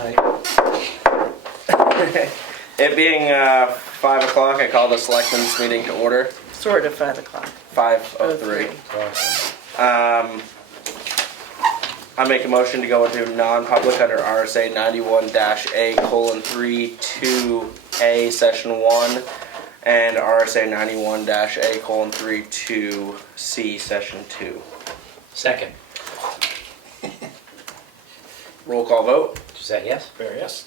night. It being 5 o'clock, I call the Selectmen's meeting to order. Sort of 5 o'clock. 5:03. I make a motion to go into non-public under RSA 91-A:32A Session 1 and RSA 91-A:32C Session 2. Second. Roll call vote. Is that yes? Fair, yes.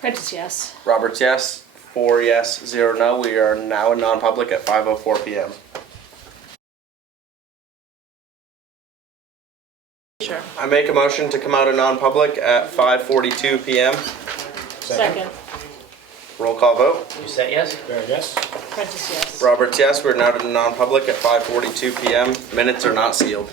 Prentice, yes. Roberts, yes. 4 yes, 0 no. We are now in non-public at 5:04 p.m. Sure. I make a motion to come out of non-public at 5:42 p.m. Second. Roll call vote. You said yes? Fair, yes. Prentice, yes. Roberts, yes. We're now in non-public at 5:42 p.m. Minutes are not sealed.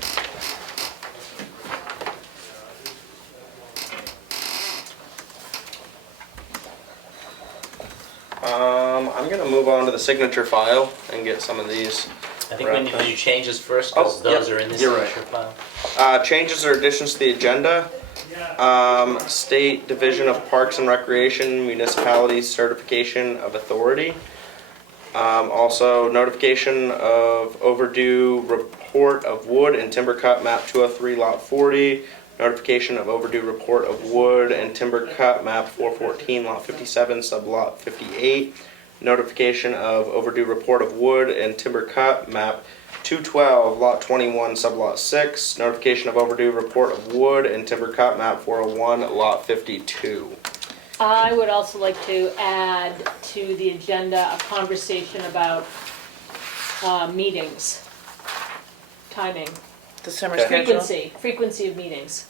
I'm gonna move on to the signature file and get some of these. I think we need to do changes first, because those are in the you're right. signature file. Changes or additions to the agenda. State Division of Parks and Recreation Municipality Certification of Authority. Also, notification of overdue report of wood and timber cut map 203 lot 40. Notification of overdue report of wood and timber cut map 414 lot 57 sub lot 58. Notification of overdue report of wood and timber cut map 212 lot 21 sub lot 6. Notification of overdue report of wood and timber cut map 401 lot 52. I would also like to add to the agenda a conversation about meetings, timing, The summer Okay. schedule. frequency of meetings.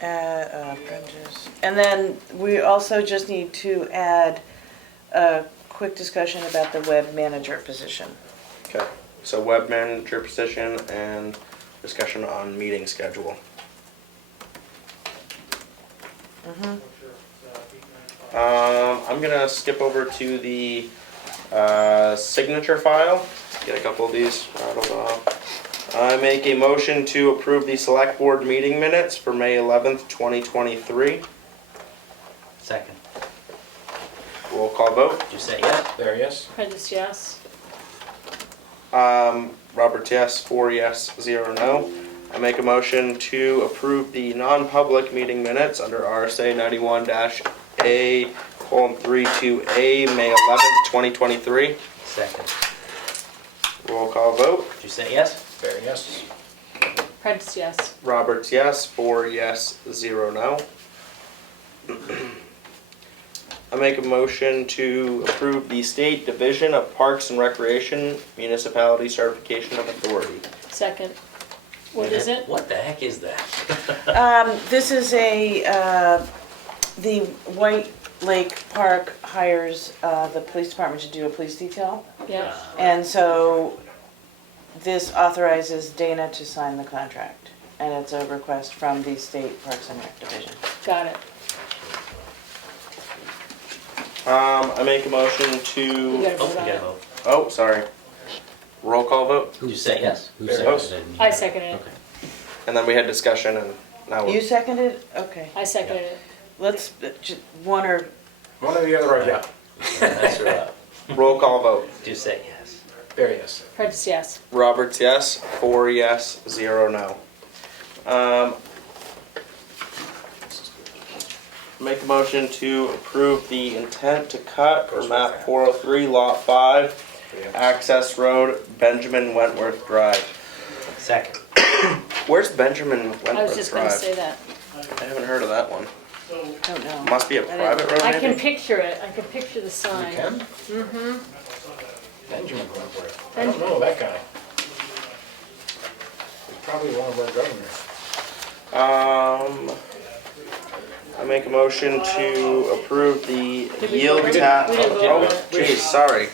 Apprentice. And then we also just need to add a quick discussion about the web manager position. Okay, so web manager position and discussion on meeting schedule. I'm gonna skip over to the signature file, get a couple of these rattled off. I make a motion to approve the select board meeting minutes for May 11th, 2023. Second. Roll call vote. Did you say yes? Fair, yes. Prentice, yes. Roberts, yes. 4 yes, 0 no. I make a motion to approve the non-public meeting minutes under RSA 91-A:32A, May 11th, 2023. Second. Roll call vote. Did you say yes? Fair, yes. Prentice, yes. Roberts, yes. 4 yes, 0 no. I make a motion to approve the State Division of Parks and Recreation Municipality Certification of Authority. Second. What is it? What the heck is that? This is the White Lake Park hires the police department to do a police detail. Yeah. And so this authorizes Dana to sign the contract. And it's a request from the State Parks and Rec Division. Got it. I make a motion You to, gotta Oh, vote we on gotta it. vote. oh, sorry. Roll call vote. Did you say yes? Who Fair, seconded yes. it? I seconded it. Okay. And then we had discussion and now You we're, seconded? Okay. I seconded it. Let's, one or, One or the other, right? Yeah. That's her up. roll call vote. Did you say yes? Fair, yes. Prentice, yes. Roberts, yes. 4 yes, 0 no. Make a motion to approve the intent to cut for map 403 lot 5, access road, Benjamin Wentworth Drive. Second. Where's Benjamin I was Wentworth just gonna Drive? say that. I haven't heard of that one. don't know. Must be a private road I maybe? can picture it. I can picture the You sign. can? Mm-hmm. Benjamin Wentworth. I don't know that guy. He's probably one of our governors. I make a motion to approve the Did we yield vote on it? tax. We didn't vote Oh, on it. geez, sorry.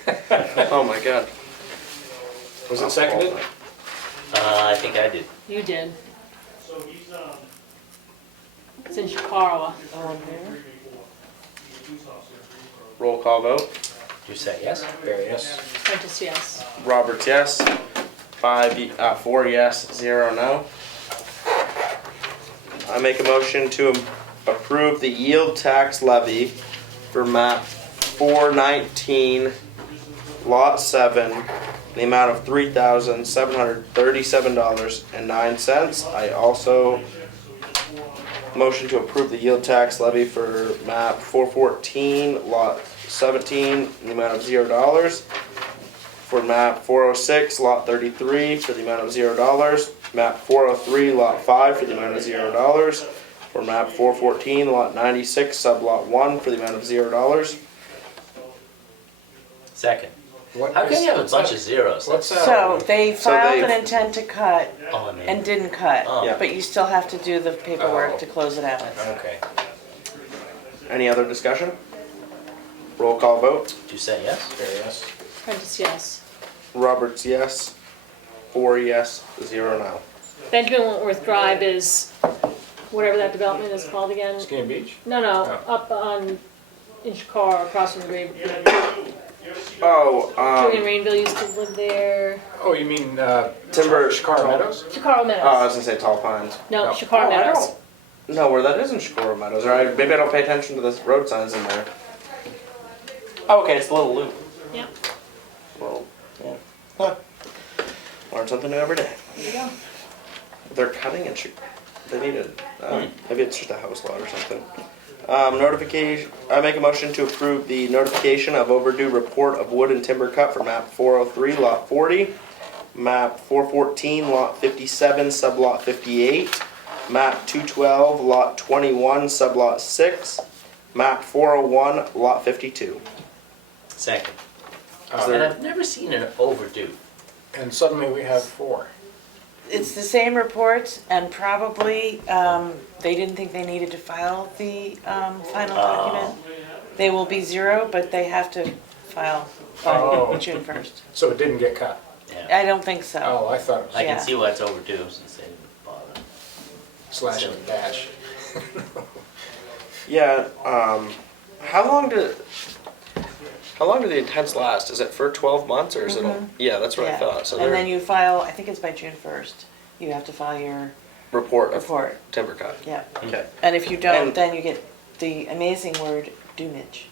Oh my god. Was it seconded? I think I did. You did. It's in Chicago. All in favor? Roll call vote. Did you say yes? Fair, yes. Prentice, yes. Roberts, yes. 4 yes, 0 no. I make a motion to approve the yield tax levy for map 419, lot 7, in the amount of $3,737.09. I also motion to approve the yield tax levy for map 414, lot 17, in the amount of $0. For map 406, lot 33, for the amount of $0. Map 403, lot 5, for the amount of $0. For map 414, lot 96, sublot 1, for the amount of $0. Second. What How can is- you have a what's bunch that? of zeros? What's that? So they filed they- an intent to cut Oh, man. and didn't cut, Oh. Yeah. but you still have to do the Oh. paperwork to close it out. Okay. Any other discussion? Roll call vote. Did you say yes? There, yes. Prentice, yes. Roberts, yes. 4 yes, 0 no. Benjamin Wentworth Drive is, whatever that development is called again. Skin Beach? No, Oh. up on, in Chicago, across from the grave. Oh, Julian Rainville used to live there. Oh, you mean, Timber- Chicago Meadows? Chicago I Meadows. was gonna say Tall Pines. No, no. Chicago Oh, I Meadows. don't know where that is in Chicago Meadows, or maybe I don't pay attention to the road signs in there. Oh, okay, it's the little loop. Yeah, Well, yeah. Huh. Learn something new every day. there you go. They're cutting and they need it. Maybe it's just a house lot or something. Notification. I make a motion to approve the notification of overdue report of wood and timber cut for map 403, lot 40, map 414, lot 57, sublot 58, map 212, lot 21, sublot 6, map 401, lot 52. Second. Is And there- I've never seen an overdue. And suddenly we have 4. It's the same reports, and probably they didn't think they needed to file the final document. They will be 0, but they have to file by Oh. June 1st. So it didn't get cut? Yeah. I don't think so. Oh, I thought it I was Yeah. can see why it's overdue since they didn't bother. slash and dash. Yeah. How long do the intents last? Is it for 12 months or is it? Yeah, that's what I Yeah. thought. So And then they're you file, I think it's by June 1st, you have to file your report of report, timber cut. yeah. Okay. And if you don't, And- then you get the amazing word doomage.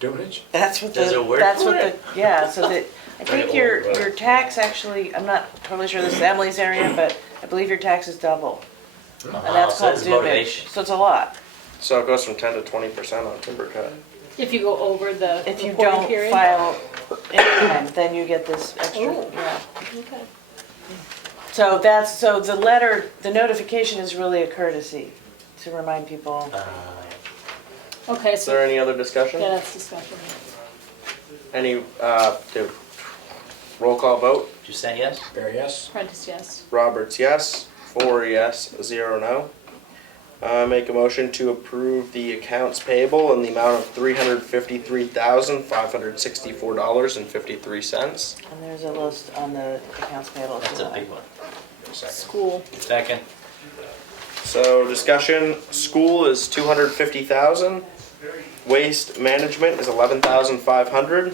Doomage? That's what There's the, a word that's for what the, it? yeah, so that, I Very think old your word. tax actually, I'm not totally sure this is Emily's area, but I believe your tax is double. And that's So called that's doomage, motivation. so it's a lot. So it goes from 10 to 20% on timber cut. If you go over the If you reporting don't period. file in time, then you get this extra, Oh. yeah. Okay. So the letter, the notification is really a courtesy to remind people. Okay, Is there so, any other discussion? yeah, that's discussion. Any roll call vote? Did you say yes? There, yes. Prentice, yes. Roberts, yes. 4 yes, 0 no. Make a motion to approve the accounts payable in the amount of $353,564.53. And there's a list on the accounts payable. if That's you a want. big one. Second. School. Second. So discussion, school is 250,000. Waste management is 11,500.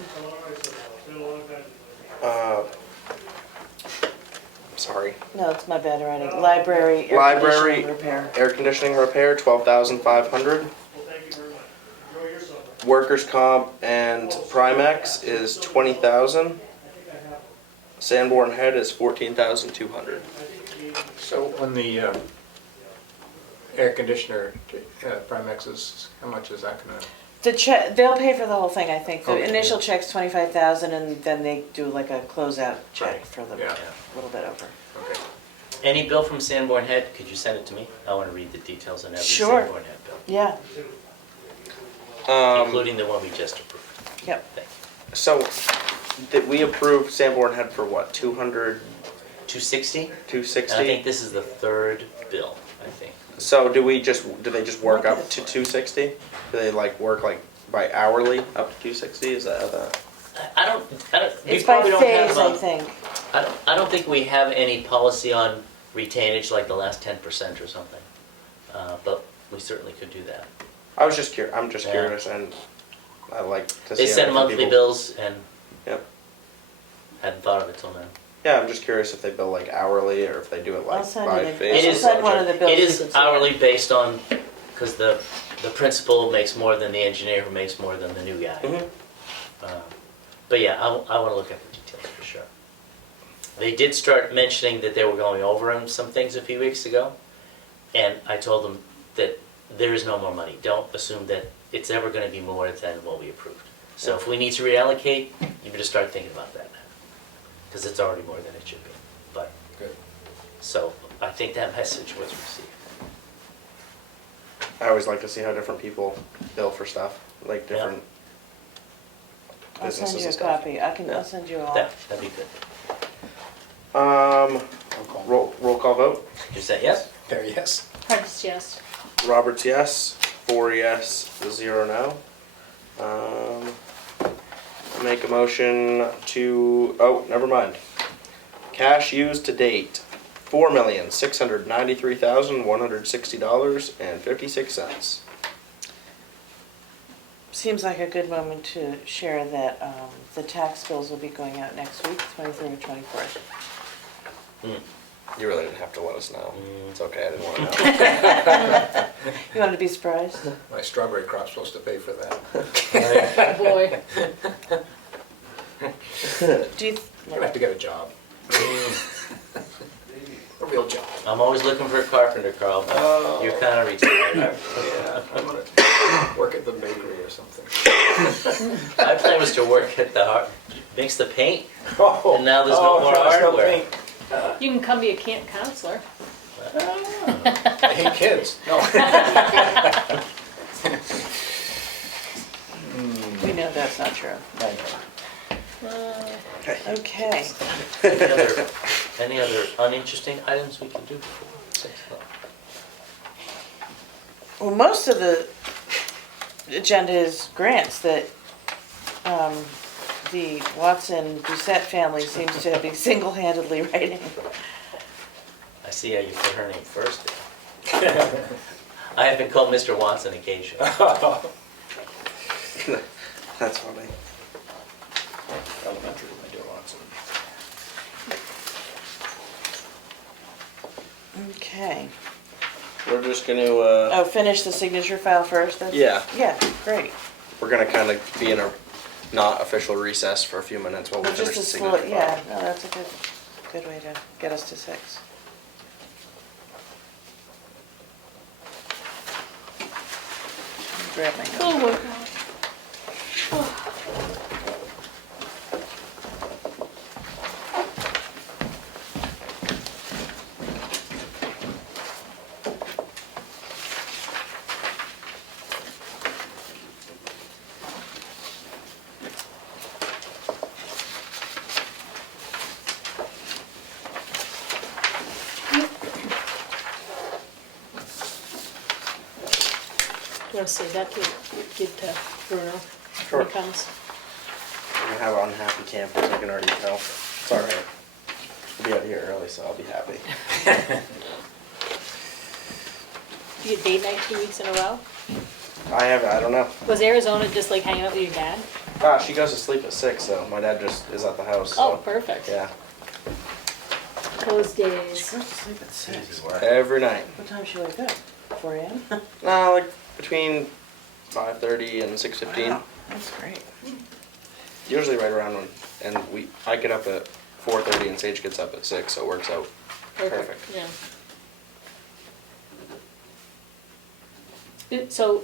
Sorry. No, it's my bad writing. Library, air Library. conditioning repair. Air conditioning repair, 12,500. Workers' comp and Primex is 20,000. Sanborn Head is 14,200. So when the air conditioner, Primex is, how much is that gonna? The check, they'll pay for the whole thing, I think. The Okay. initial check's 25,000, and then they do like a closeout check Right. for the Yeah. little bit over. Okay. Any bill from Sanborn Head, could you send it to me? I want to read the details on every Sure. Sanborn Head bill, Yeah. including the one we just approved. Yep. Thank you. So, did we approve Sanborn Head for what, 200, 260? And I 260? think this is the third bill, I think. So do they just work up to 260? Do they like work like by hourly up to 260? Is that how the? I don't, we It's by probably don't have, phase, I think. I don't think we have any policy on retainage like the last 10% or something. But we certainly could do that. I was just curious. I'm just Yeah. curious, and I like to see. They how send different monthly people- bills and Yep. hadn't thought of it till now. Yeah, I'm just curious if they bill like hourly or if they do it I'll like send by you the- phase. It I'll is- send one of the bills. It you is can see. hourly based on because the principal makes more than the engineer who makes more than the new guy. Mhm. But yeah, I want to look at the details for sure. They did start mentioning that they were going over on some things a few weeks ago, and I told them that there is no more money. Don't assume that it's ever going to be more than what we approved. So if we need to reallocate, you better start thinking about that now, because it's already more than it should be. But Good. so I think that message was received. I always like to see how different people bill for stuff, like different I'll send businesses you a and stuff. copy. Yeah. I'll send you all. That'd be good. Roll call vote. You say yes? There, yes. Prentice, yes. Roberts, yes. 4 yes, 0 no. Make a motion to, oh, never mind. Cash used to date, $4,693,160.56. Seems like a good moment to share that the tax bills will be going out next week, 23rd or 24th. You really didn't have to let us know. It's okay, I didn't want to know. You wanted to be surprised? My strawberry crop's supposed to pay for that. Oh, boy. Do you, I'm gonna have to get a job. A real job. I'm always looking for a carpenter, Carl, but you're kind of retired. Yeah, I'm gonna work at the bakery or something. My plan was to work at the mix the paint, Oh, and now there's no more there's no hardware. paint. You can come be a camp counselor. I hate kids. No. we know that's not true. I know. Okay. Any other uninteresting items we can do before 6 o'clock? Well, most of the agenda is grants that the Watson-Doucette family seems to be single-handedly writing. I see how you put her name first. I have been called Mr. Watson occasionally. That's funny. Elementary, my dear Watson. Okay. We're just gonna, Oh, finish the signature file first? That's- yeah, Yeah, great. we're gonna kind of be in a not official recess for a few minutes while we Well, finish just the a slow, signature yeah, file. no, that's a good way to get us to 6. Grab my Oh, note. my God. Do you want to say that to give to Bruno Sure. when he comes? We're gonna have unhappy campers, I can already tell. It's alright. We'll be out here early, so I'll be happy. You get date night 2 weeks in a row? I don't know. Was Arizona just like hanging out with your dad? She goes to sleep at 6, so my dad just is at the house, Oh, so. perfect. Yeah, Those She days. goes to sleep at 6. every night. What time she wake up? 4 a.m.? No, like between 5:30 and 6:15. Wow, that's great. Usually right around when, and I get up at 4:30 and Sage gets up at 6, so it works out perfect. Yeah. So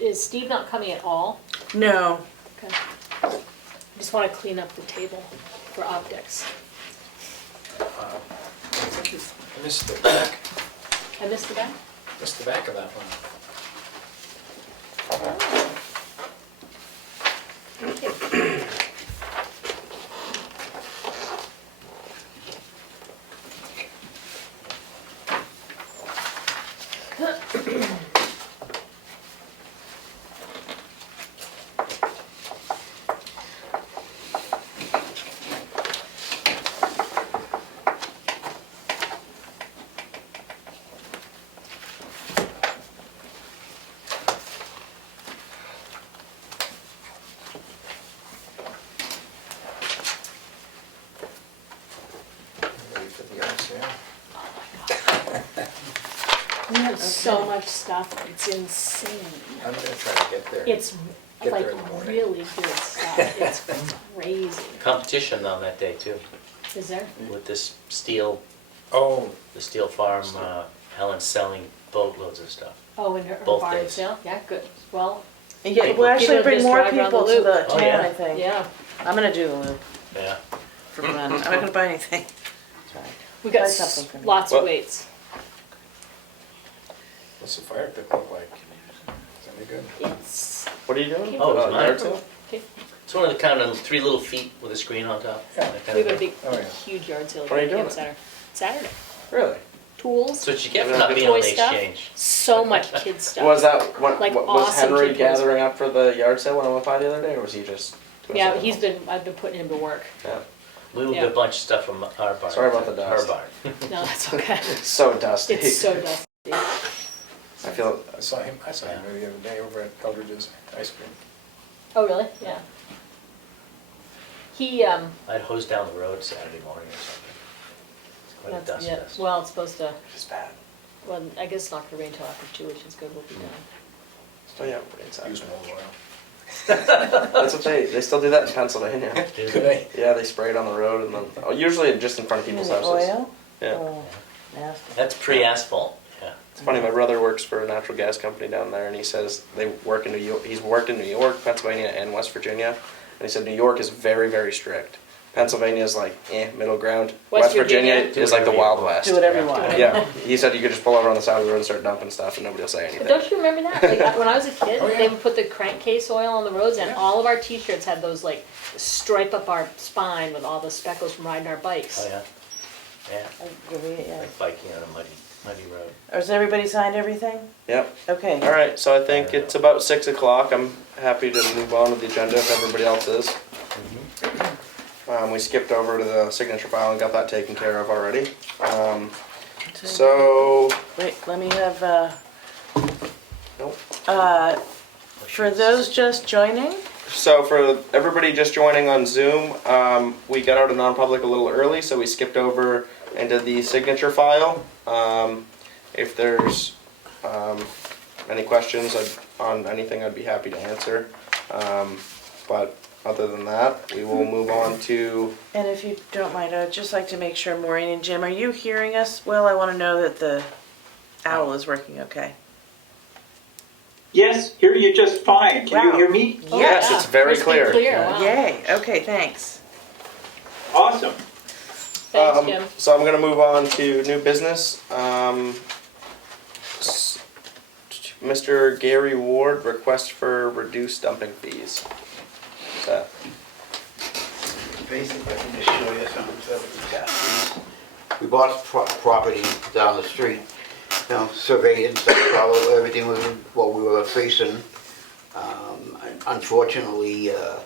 is Steve not coming at all? No. Okay. I just want to clean up the table for optics. I missed the back. I missed the back? Missed the back of that one. so much stuff, it's insane. I'm gonna try to get there. It's Get like there in the morning. really good stuff, it's crazy. Competition on that day too, Is there? with this steel, Oh, the steel farm, Helen's selling boatloads of stuff. Oh, in her Both barn days. sale? Yeah, good. Well, Yeah, People- we'll actually people bring just more drive around the people to loop. the Oh, town, yeah. I think. yeah, I'm gonna do the loop Yeah. for fun. I'm not gonna buy anything. Sorry. we got Buy something for me. lots What? of weights. what's the fire pit look like? Is that any good? It's, What are you doing? Oh, it's mine. Yard sale? It's one of the kind of 3 little feet with a screen on top. Yeah. that kind we of have a thing. big, Oh, yeah. huge yard sale at When are you the doing Kid it? Center. Saturday. Really? Tools, That's what you get for not being toy on the stuff, exchange. so much kid stuff. Was that what, Like was awesome Henry kid toys. gathering up for the yard sale when I went by the other day, or was he just? doing Yeah, something else? I've been putting him to work. Yeah. We moved Yeah. a bunch of stuff from our barn. Sorry about the to her dust. barn. No, that's okay. So dusty. It's so dusty. I feel. I saw him the other day over at Eldridge's ice cream. Oh, really? Yeah. He, I'd hose down the road Saturday morning or something. It's quite a that's, dust yeah, fest. well, it's supposed to, It's bad. well, I guess it's not gonna rain till after 2, which is good, we'll be done. Oh yeah, but inside. Use mold oil. That's what they still do that in Pennsylvania. Dude, Could I? Yeah, they spray it on the road and then usually just in front of You mean people's the houses. oil? Yeah. Oh, nasty. That's pre-asphalt, yeah. It's funny. My brother works for a natural gas company down there, and he says they work in New York. He's worked in New York, Pennsylvania, and West Virginia, and he said New York is very, very strict. Pennsylvania is like middle ground. West Virginia Virginia? is like the Wild West. Do whatever you want. Yeah, he said you could just pull over on the side of the road and start dumping stuff, and nobody will say But anything. don't you remember that? Like, when I was a kid, Oh, yeah. they would put the crankcase oil on the roads, and Yeah. all of our t-shirts had those, like, stripe up our spine with all the speckles from riding our bikes. Oh, yeah. Yeah, Yeah. like biking on a muddy road. Has everybody signed everything? Yep. Okay. All right, so I think it's about 6 o'clock. I'm happy to move on with the agenda if everybody else is. We skipped over to the signature file and got that taken care of already. So, Wait, let me have, nope. for those just joining, So for everybody just joining on Zoom, we got out of non-public a little early, so we skipped over and did the signature file. If there's any questions on anything, I'd be happy to answer. But other than that, we will move on to, and if you don't mind, I'd just like to make sure, Maureen and Jim, are you hearing us? Well, I want to know that the owl is working okay. Yes, hear you just fine. Can you Wow. hear me? Oh, Yes, yeah. it's very Crystal clear. Wow. Yay, okay, thanks. Awesome. Thanks, Jim. so I'm gonna move on to new business. Mr. Gary Ward, request for reduced dumping fees. What's that? Basically, I can just show you something that we got. We bought property down the street, you know, surveyed and stuff, followed everything was what we were facing. Unfortunately, a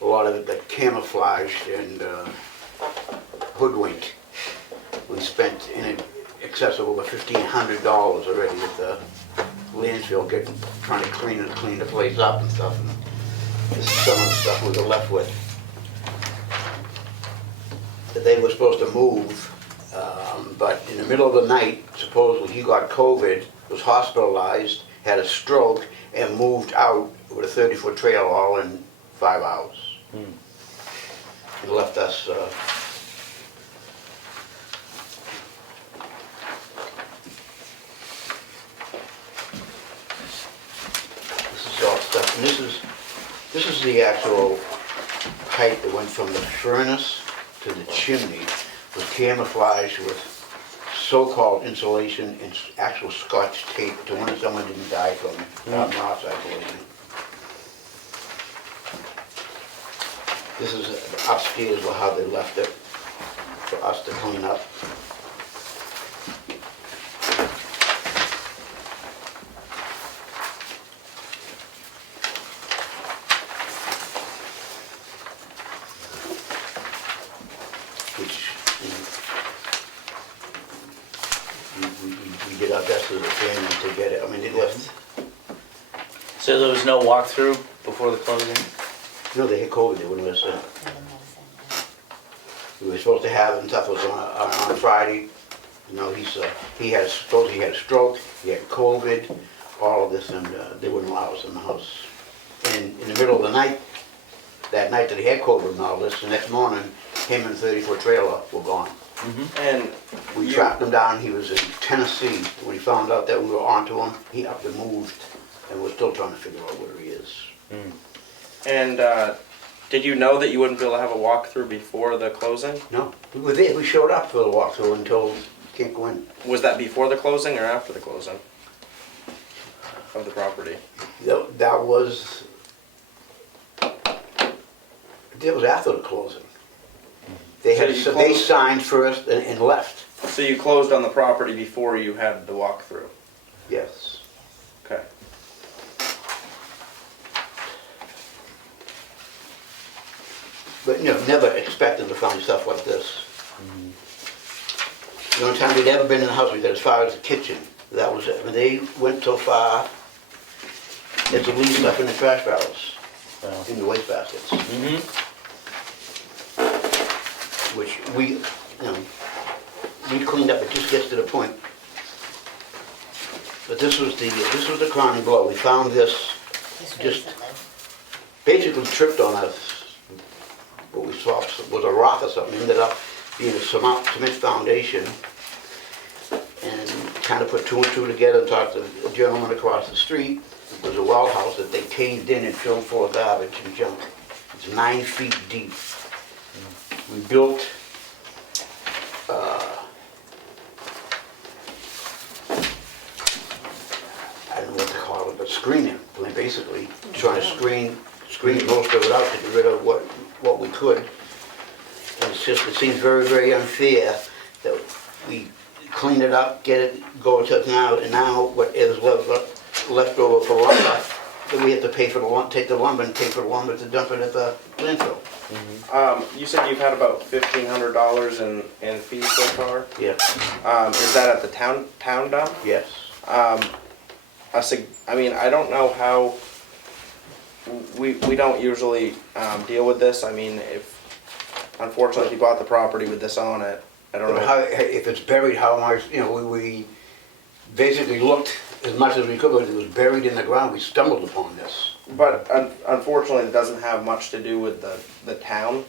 lot of it got camouflaged and hoodwinked. We spent in excess of over $1,500 already with the landfill trying to clean the place up and stuff. And this is some of the stuff we were left with. They were supposed to move, but in the middle of the night, supposedly he got COVID, was hospitalized, had a stroke, and moved out with a 30-foot trailer all in 5 hours. He left us this is all stuff, and this is the actual pipe that went from the furnace to the chimney, was camouflaged with so-called insulation and actual Scotch tape to when someone didn't die from moss, I believe. This is upstairs or how they left it for us to clean up. Which, we did our best as a family to get it. I mean, they left, So there was no walkthrough before the closing? no, they had COVID, they wouldn't let us in. We were supposed to have it and stuff was on Friday, You know, he had, supposedly he had a stroke, he had COVID, all of this, and they wouldn't allow us in the house. And in the middle of the night, that night that he had COVID and all this, the next morning, him and 30-foot trailer were gone. And We tracked him down, he was in Tennessee. When he found out that we were onto him, he up and moved, and we're still trying to figure out where he is. And did you know that you wouldn't be able to have a walkthrough before the closing? No, we were there, we showed up for the walkthrough until can't go in. Was that before the closing or after the closing of the property? That was after the closing. They So had, you so they closed- signed first and left. So you closed on the property before you had the walkthrough? Yes. Okay. But, you know, never expected to find stuff like this. The only time we'd ever been in the house, we got as far as the kitchen. That was it. When they went so far, it's to leave stuff in the trash barrels, Well, in the waste baskets. Which we, we cleaned up, it just gets to the point. But this was the crowning blow. We found this, just basically tripped on us. What we saw was a rock or something, ended up being a cement foundation. And kind of put two and two together and talked to a gentleman across the street. It was a well house that they caved in and filled full of garbage and junk. It's 9 feet deep. We built I don't know what to call it, but screening, basically, trying to screen most of it out to get rid of what we could. And it's just, it seems very, very unfair that we clean it up, get it, go to now, and now what is left over for lumber, then we have to pay for the lumber, take the lumber and pay for the lumber to dump it at the landfill. You said you've had about $1,500 in fees so far? Yeah, Is that at the town dump? yes. I mean, I don't know how, we don't usually deal with this. I mean, unfortunately, if you bought the property with this on it, I don't But know. how, if it's buried, how much, we basically looked as much as we could, but it was buried in the ground, we stumbled upon this. But unfortunately, it doesn't have much to do with the town.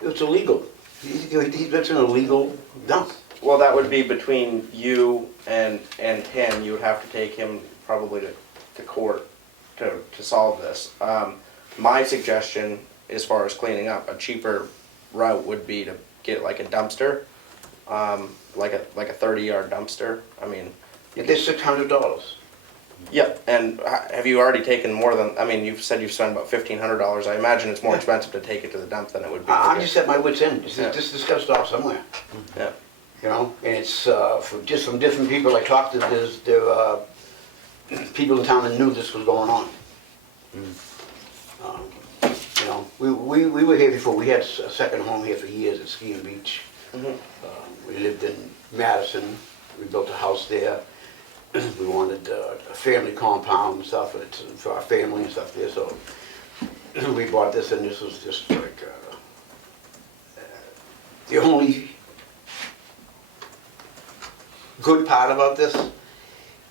It's illegal. It's an illegal dump. Well, that would be between you and him. You would have to take him probably to court to solve this. My suggestion, as far as cleaning up, a cheaper route would be to get like a dumpster, like a 30-yard dumpster. I mean, They're $600. yep. And have you already taken more than? I mean, you've said you've spent about $1,500. I imagine it's more expensive to take it to the dump than it would be. I'm just at my wit's end. This has got to stop somewhere. Yeah. And it's from different people I talked to. There are people in town that knew this was going on. We were here before. We had a second home here for years at Ski and Beach. We lived in Madison. We built a house there. We wanted a family compound and stuff for our family and stuff there. So we bought this, and this was just like the only good part about this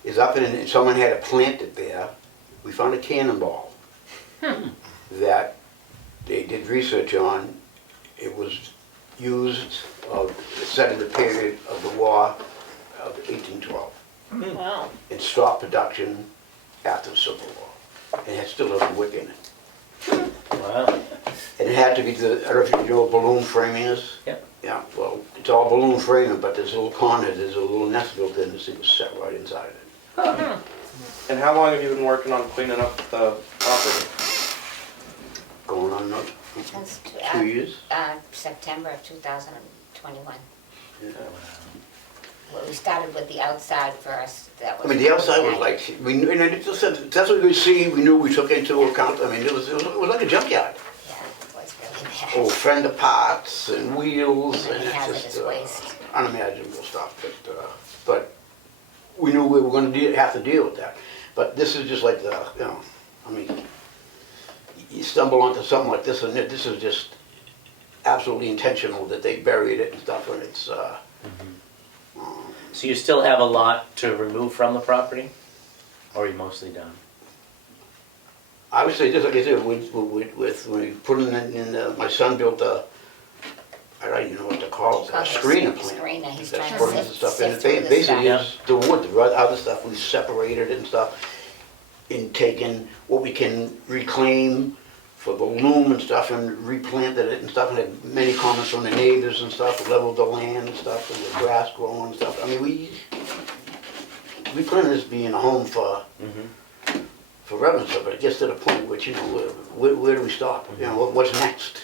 is up in, someone had it planted there. We found a cannonball that they did research on. It was used, set in the period of the war of 1812. Wow. It stopped production after the Civil War. And it still has a wick in it. wow. And it had to be, I don't know if you know what balloon framing is? Yep. Yeah, well, it's all balloon framing, but there's a little corner, there's a little nest built in, this thing was set right inside it. And how long have you been working on cleaning up the property? Going on Since 2 years. September of 2021. Yeah. Well, we started with the outside first. That I was mean, the outside was like, we knew, and it just said, that's what we see, we knew, we took into account, I mean, it was like a junkyard. Yeah, it was really bad. Oh, fender parts and wheels and And it's hazardous just waste. unimaginable stuff, but we knew we were gonna have to deal with that. But this is just like I mean, you stumble onto something like this and this is just absolutely intentional that they buried it and stuff, and it's, So you still have a lot to remove from the property? Or are you mostly done? I would say this, like I said, with when we put in, my son built a, I don't even know what to call it, a screener plant. Screener, he's That's trying putting to the stuff sift in. through the Basically, stuff. is the wood, the other stuff, we separated and stuff, and taken what we can reclaim for the loom and stuff, and replanted it and stuff, and had many comments from the neighbors and stuff, leveled the land and stuff, and the grass growing and stuff. I mean, we plan this being a home for forever and stuff, but it gets to the point which, you know, where do we stop? You know, what's next?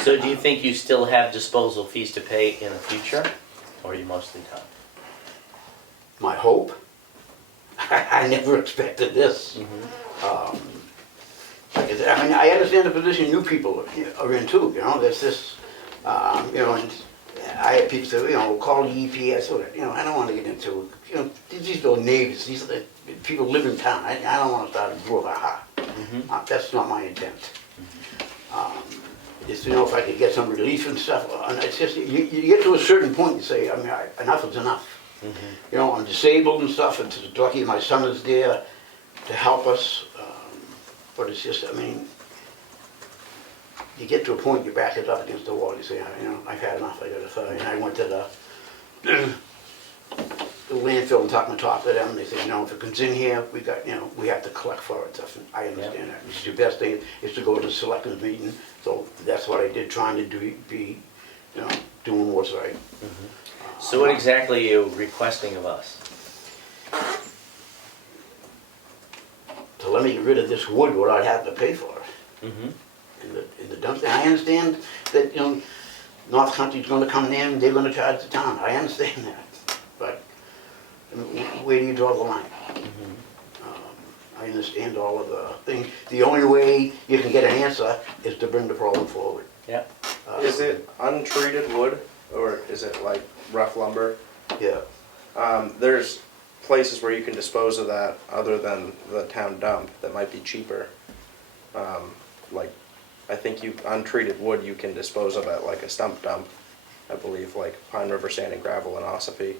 So do you think you still have disposal fees to pay in the future? Or are you mostly done? My hope? I never expected this. Like I said, I mean, I understand the position you people are in too, you know, there's this, you know, and I had people say, you know, we'll call the EPS, or, you know, I don't want to get into, you know, these are neighbors, these are the people live in town, I don't want to start a brouhaha. That's not my intent. Just to know if I could get some relief and stuff, and it's just, you get to a certain point, you say, I mean, enough is enough. You know, I'm disabled and stuff, and lucky my son is there to help us, but it's just, I mean, you get to a point, you back it up against the wall, you say, you know, I've had enough, I gotta say, and I went to the landfill and talked to them, and they said, you know, if it comes in here, we got, you know, we have to collect for it, stuff, and I understand that. It's your best thing is to go to the selectmen's meeting, so that's what I did, trying to be, you know, doing what's right. So what exactly are you requesting of us? To let me get rid of this wood, what I'd have to pay for it. In the dumpster, and I understand that, you know, North Country's gonna come in, and they're gonna charge the town, I understand that, but I mean, where do you draw the line? I understand all of the things, the only way you can get an answer is to bring the problem forward. Yeah. Is it untreated wood, or is it like rough lumber? Yeah, There's places where you can dispose of that other than the town dump that might be cheaper. Like, I think untreated wood you can dispose of at like a stump dump. I believe like Pine River Sand and Gravel in Ossipee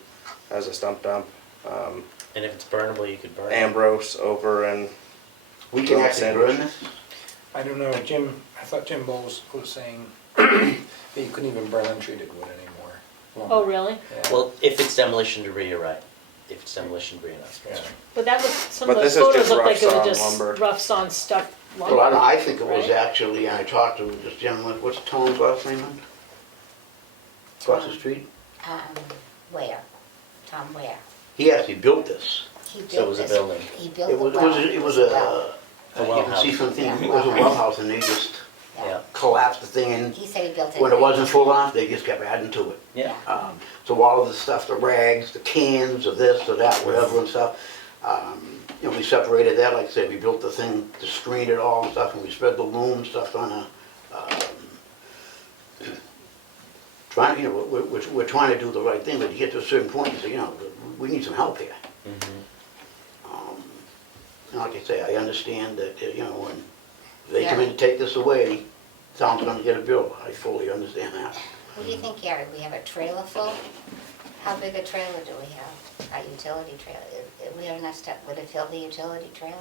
has a stump dump. And if it's burnable, you could burn it. Ambrose over in we can actually burn this? I don't know, I thought Jim Bowles was saying that you couldn't even burn untreated wood anymore. Oh, really? Yeah. Well, if it's demolition debris, you're right. If it's demolition debris, that's Yeah. But that was, some But of those this is photos just looked like rough it was sawn just lumber. rough sawn stuck lumber. Well, I think it was Right. actually, and I talked to this gentleman, what's Tom's last name? Across the street? Where? Tom Ware. He actually built this. He built So it was a this- building. He built It the was, well. it was well. A you well can see house. from the thing, Yeah, it was a well well house. house, and they just Yeah. collapsed the thing, and He said he built it. when it wasn't full enough, they just kept adding to it. Yeah. So all of the stuff, the rags, the cans of this or that, whatever and stuff, you know, we separated that, like I said, we built the thing to screen it all and stuff, and we spread the loom and stuff on a, trying, you know, we're trying to do the right thing, but you get to a certain point, you say, you know, we need some help here. And like I say, I understand that, you know, when they come in to take this away, town's gonna get a bill, I fully understand that. What do you think, Gary? We have a trailer full? How big a trailer do we have? Our utility trailer? We have enough stuff, would it fill the utility trailer?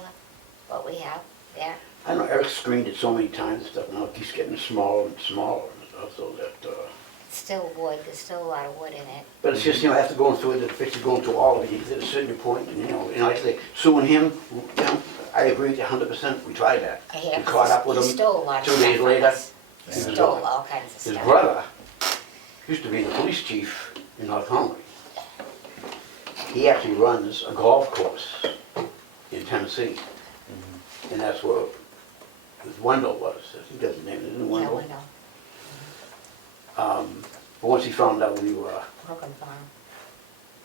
What we have there? I don't know, Eric screened it so many times and stuff, now it keeps getting smaller and smaller and stuff, so that, It's still wood, there's still a lot of wood in it. but it's just, you know, after going through it, the picture going through all of it, you get to a certain point, and, you know, like I say, suing him, you know, I agree 100%, we tried that. I hear We caught up with he him stole a lot of 2 stuff days from later. us. He He was stole gone. all kinds of His stuff. brother used to be the police chief in North Conway. He actually runs a golf course in Tennessee, and that's where his Wendell was, he doesn't name it, isn't it Yeah, Wendell? we know. But once he found out we were, Broken farm.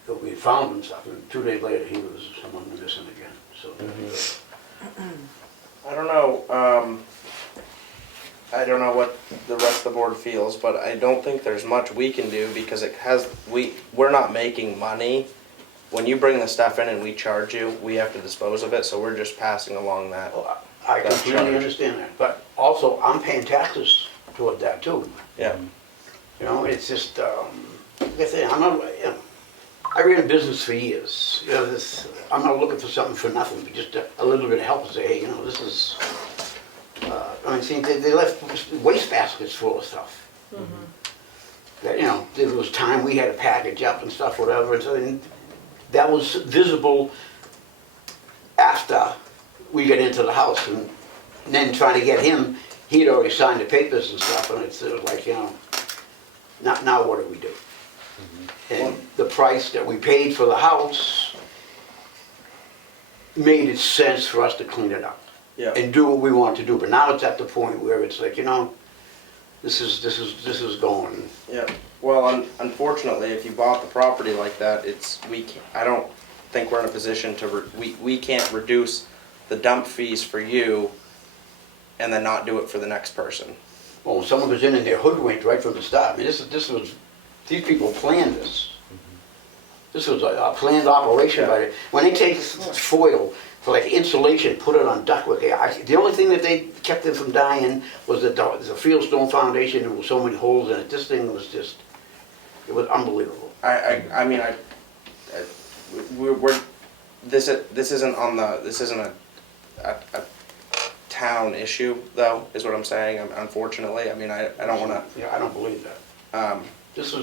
that we had found him stuff, and 2 days later, he was someone missing again, so. I don't know, I don't know what the rest of the board feels, but I don't think there's much we can do because we're not making money. When you bring the stuff in and we charge you, we have to dispose of it, so we're just passing along that. Well, I That's completely charged. understand that, but also, I'm paying taxes toward that too. Yeah. You know, it's just, like I say, I'm not, you know, I ran a business for years. You know, this, I'm not looking for something for nothing, but just a little bit of help and say, hey, you know, this is, I mean, see, they left waste baskets full of stuff. That, you know, there was time we had to package up and stuff, whatever, and so that was visible after we got into the house, and then trying to get him, he'd already signed the papers and stuff, and it was like, you know, now what do we do? And the price that we paid for the house made it sense for us to clean it up. Yeah. And do what we want to do, but now it's at the point where it's like, you know, this is going. Yeah. Well, unfortunately, if you bought the property like that, I don't think we're in a position to, we can't reduce the dump fees for you and then not do it for the next person. Well, when someone goes in and they're hoodwinked right from the start, I mean, these people planned this. This was a planned operation by it. When they take foil for like insulation, put it on ductwork, the only thing that they kept them from dying was the fieldstone foundation. There were so many holes in it. This thing was just, it was unbelievable. I mean, this isn't a town issue though, is what I'm saying. Unfortunately, I mean, I don't want to. Yeah, I don't believe that. This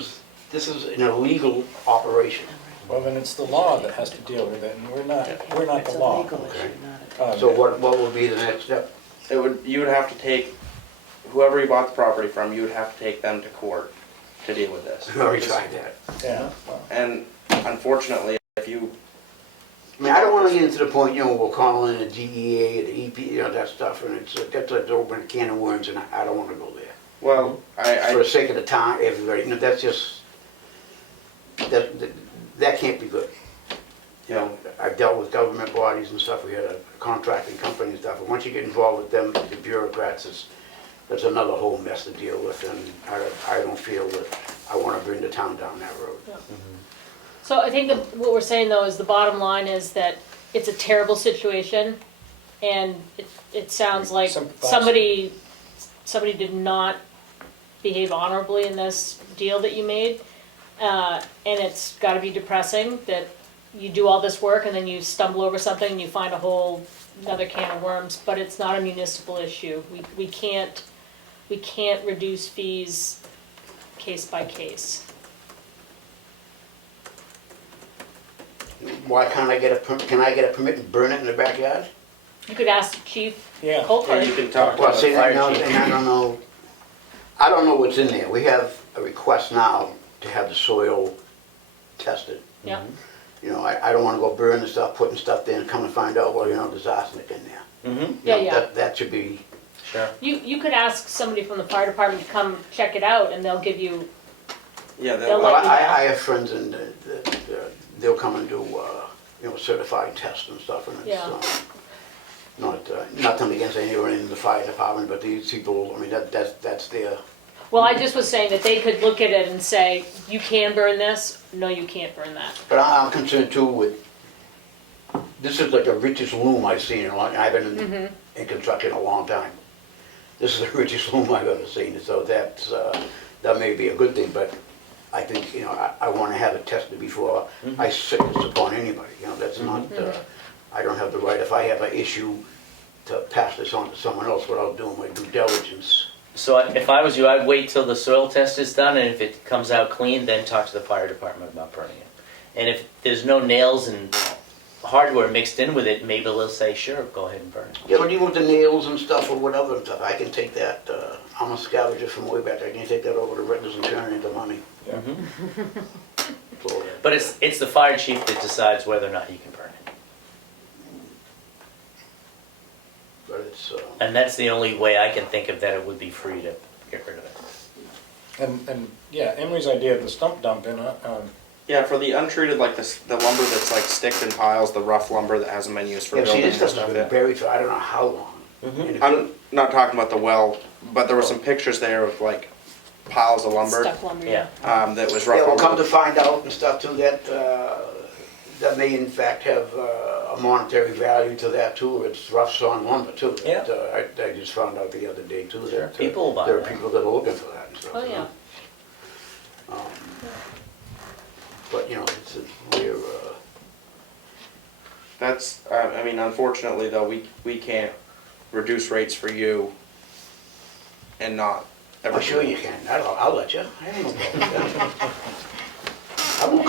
is an illegal operation. Well, then it's the law that has to deal with it, and we're not It's the a law. legal issue, not a. So what would be the next step? You would have to take, whoever you bought the property from, you would have to take them to court to deal with this. We already tried that. Yeah, well, And unfortunately, if you, I mean, I don't want to get into the point, you know, we'll call in the DEA, the EP, you know, that stuff, and that's like open a can of worms, and I don't want to go there. well, For the sake of the town, everybody, you know, that's just, that can't be good. You know, I've dealt with government bodies and stuff, we had a contracting company and stuff, and once you get involved with them, the bureaucrats, that's another whole mess to deal with, and I don't feel that I want to bring the town down that road. So I think that what we're saying though is the bottom line is that it's a terrible situation, and it sounds like Sympathize. somebody did not behave honorably in this deal that you made, and it's got to be depressing that you do all this work and then you stumble over something and you find another can of worms. But it's not a municipal issue. We can't reduce fees case by case. Why can't I get a permit and burn it in the backyard? You could ask Chief Yeah. Colcard. you can talk Well, to see, the that fire now, chief. and I don't know what's in there. We have a request now to have the soil tested. Yeah. You know, I don't wanna go burning stuff, putting stuff there and come and find out, well, you know, there's arsenic in there. Mm-hmm. You Yeah, know, yeah. That should be, Sure. You could ask somebody from the fire department to come check it out, and they'll give you. Yeah, They'll well, let you know. I have friends and they'll come and do, you know, certified tests and stuff, and it's, Yeah. nothing against anyone in the fire department, but these people, I mean, that's their, Well, I just was saying that they could look at it and say, you can burn this, no, you can't burn that. but I'm concerned too with, this is like the richest loom I've seen in a long, I've been in construction a long time. This is the richest loom I've ever seen, so that may be a good thing, but I think, you know, I want to have it tested before I sick this upon anybody, you know, that's not, I don't have the right, if I have an issue, to pass this on to someone else without doing my due diligence. So if I was you, I'd wait till the soil test is done, and if it comes out clean, then talk to the fire department about burning it. And if there's no nails and hardware mixed in with it, maybe they'll say, sure, go ahead and burn it. Yeah, but even with the nails and stuff or whatever and stuff, I can take that, I'm a scavenger from way back, I can take that over to Renters and turn it into money. Yeah. So, But it's the fire chief that decides whether or not you can burn it. but it's, And that's the only way I can think of that it would be free to get rid of it. And yeah, Emery's idea of the stump dump in Yeah, for the untreated, like the lumber that's like sticked in piles, the rough lumber that hasn't been used for yeah, see, building this and stuff has stuff. been Yeah. buried for I don't know how long. And if I'm not talking about the well, but there were some pictures there of like piles of lumber Stuck lumber. Yeah. that was rough Yeah, well, come to lumber. find out and stuff too, that may in fact have a monetary value to that too. It's rough sawn lumber too. Yeah. That, I just found out the other day too, Sure. that People will buy there are that. people that are looking for that and stuff. Oh, you yeah. know. but, you know, we're, That's, I mean, unfortunately though, we can't reduce rates for you and not I'm everybody. sure you can, I'll let you. I ain't no problem.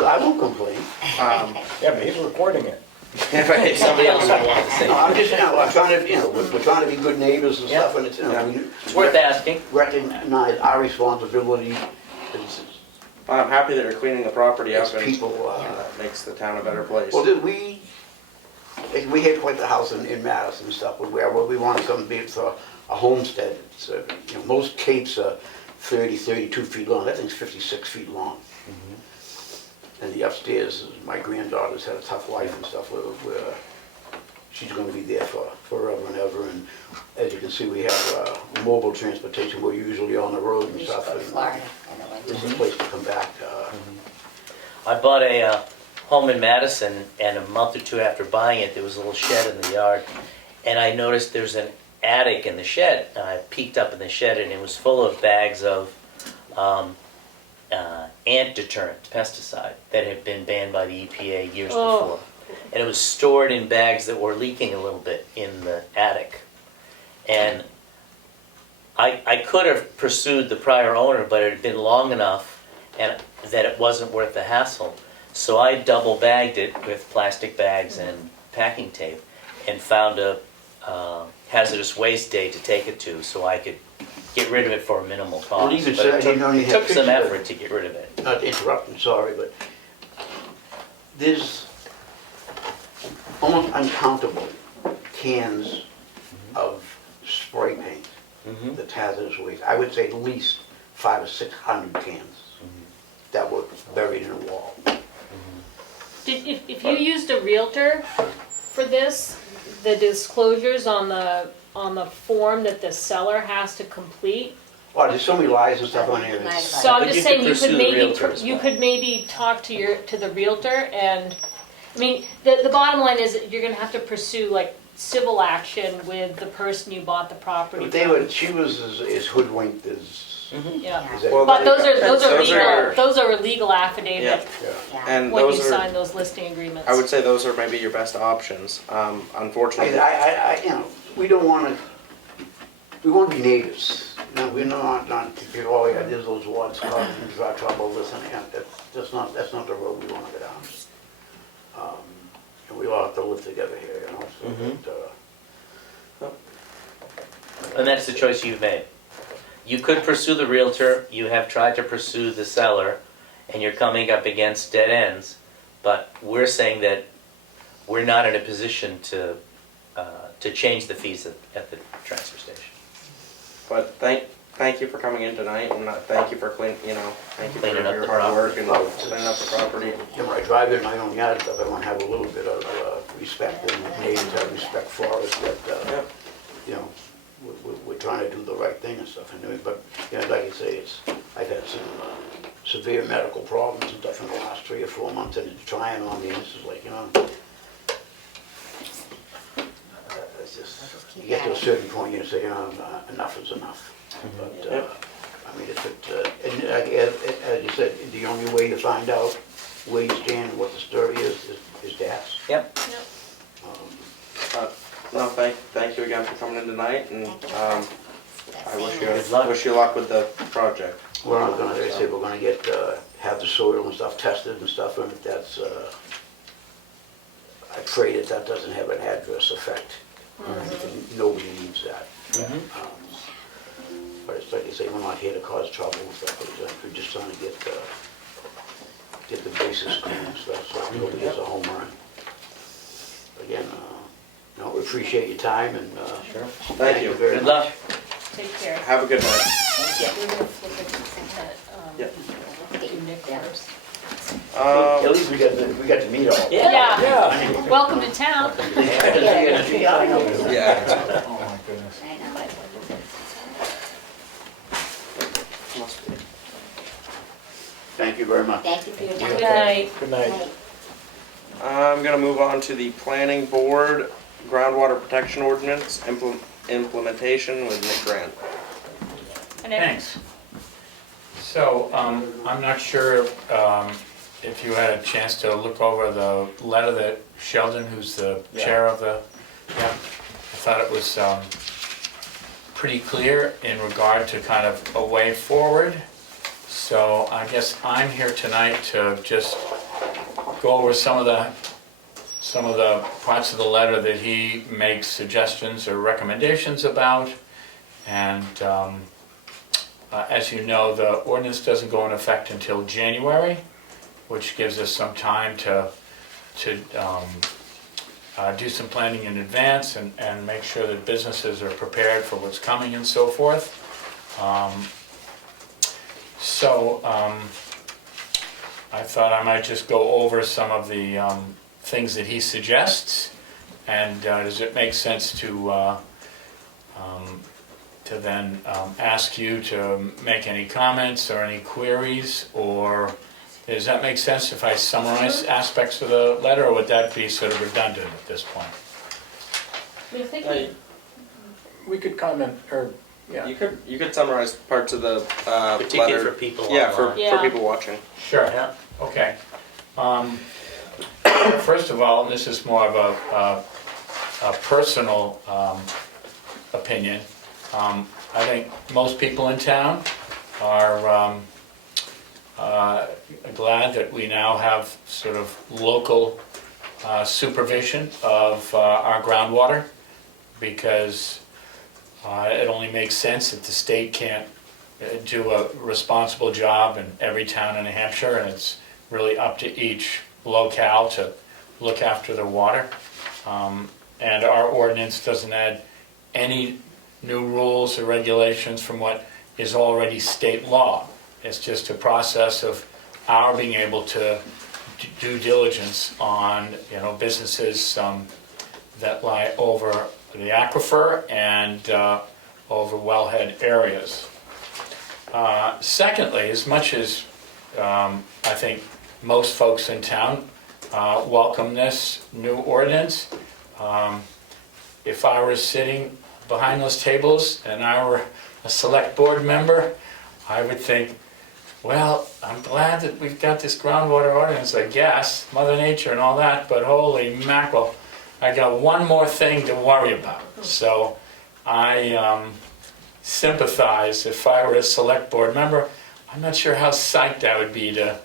I won't complain. Yeah, but he's recording it. If Somebody else would want to say. No, I'm just, you know, I'm trying to, you know, we're trying to be good neighbors and stuff, and it's, you know, Yeah. we It's worth asking. recognize our responsibility as I'm happy that you're cleaning the property up and people. that makes the town a better place. Well, we had quite the house in Madison and stuff, where we wanted something big for a homestead. It's, you know, most capes are 30, 32 feet long, that thing's 56 feet long. And the upstairs, my granddaughter's had a tough life and stuff, where she's gonna be there for forever and ever. And as you can see, we have mobile transportation, we're usually on the road and We should stuff. go to And Florida in the winter. this is a place to come back. I bought a home in Madison, and a month or two after buying it, there was a little shed in the yard, and I noticed there's an attic in the shed, and I peeked up in the shed, and it was full of bags of ant deterrent pesticide that had been banned by the EPA years Oh. before, and it was stored in bags that were leaking a little bit in the attic, and I could have pursued the prior owner, but it had been long enough and that it wasn't worth the hassle. So I double bagged it with plastic bags and packing tape and found a hazardous waste day to take it to so I could get rid of it for a minimal cost. Well, even But so, it you don't even took have some pictures of effort to get rid of it. Not to interrupt, I'm sorry, but there's almost uncountable cans of spray paint Mhm. that's hazardous waste. I would say at least 500 or 600 cans that were buried in a wall. If you used a realtor for this, the disclosures on the form that the seller has to complete. Well, there's so many lies and stuff on there. Nice. So I'm But just you saying could you pursue could the maybe, realtor as you well. could maybe talk to the realtor and, I mean, the bottom line is that you're gonna have to pursue like civil action with the person you bought the property But they from. were, she was as hoodwinked as Yeah, that. Well, but those are those are- legal, those are a legal affidavit Yeah. Yeah. And when you those sign are, those listing agreements. I would say those are maybe your best options. Unfortunately, You know, we don't wanna, we wanna be neighbors. No, we're not people, oh yeah, there's those water clubs and drug trouble, this and that. That's not the road we wanna go down. And we all have to live together here, you know, so that, And that's the choice you've made. You could pursue the realtor, you have tried to pursue the seller, and you're coming up against dead ends, but we're saying that we're not in a position to change the fees at the transfer station. but thank you for coming in thank you for thank you for Cleaning up your the hard work and property. cleaning up the property. you know, when I drive in my own yard and stuff, I wanna have a little bit of respect, and neighbors have respect for us, that, Yep. you know, we're trying to do the right thing and stuff, but, you know, like you say, I've had some severe medical problems and stuff in the last 3 or 4 months, and it's trying on me, and it's just like, you know, it's just, you get to a certain point, you say, you know, enough is enough. But, Yep. I mean, if and as you said, the only way to find out where you stand and what the story is to ask. Yep. No, thank you again for coming in tonight, and I Good luck. wish you luck with the project. We're not gonna, like I said, we're gonna get, have the soil and stuff tested and stuff, and if that's, I pray that doesn't have an adverse effect. Nobody needs that. But it's like you say, we're not here to cause trouble and stuff, we're just trying to get the bases clean and stuff, so nobody has a home run. Again, you know, we appreciate your time and, Sure. Thank you. very Good much. luck. Take care. Have a good night. We're gonna flip it to Yeah. to Nick first. At least we got to meet all. Yeah, welcome to town. Yeah, I know. Yeah. Oh my goodness. I know it. Must be. Thank you very much. Thank you for your time. Good night. Good night. I'm gonna move on to the planning board groundwater protection ordinance implementation with Nick Grant. And then- Thanks. So, I'm not sure if you had a chance to look over the letter that Sheldon, who's the Yeah. chair of the, yeah, I thought it was pretty clear in regard to kind of a way forward. So I guess I'm here tonight to just go over some of the parts of the letter that he makes suggestions or recommendations about. And as you know, the ordinance doesn't go into effect until January, which gives us some time to do some planning in advance and make sure that businesses are prepared for what's coming and so forth. I thought I might just go over some of the things that he suggests, and does it make sense to then ask you to make any comments or any queries, or does that make sense if I summarize aspects of the letter, or would that be sort of redundant at this point? I think We could comment, or, yeah. You could summarize parts of the Particularly letter. for people Yeah, for online. Yeah. people watching. Sure, Yeah. okay. First of all, this is more of a personal opinion. I think most people in town are glad that we now have sort of local supervision of our groundwater, because it only makes sense that the state can't do a responsible job in every town in New Hampshire, and it's really up to each locale to look after their water. And our ordinance doesn't add any new rules or regulations from what is already state law. It's just a process of our being able to do diligence on, businesses that lie over the aquifer and over wellhead areas. Secondly, as much as I think most folks in town welcome this new ordinance, if I were sitting behind those tables and I were a select board member, I would think, well, I'm glad that we've got this groundwater ordinance, I guess, Mother Nature and all that, but holy mackerel, I got one more thing to worry about. So I sympathize. If I were a select board member, I'm not sure how psyched I would be to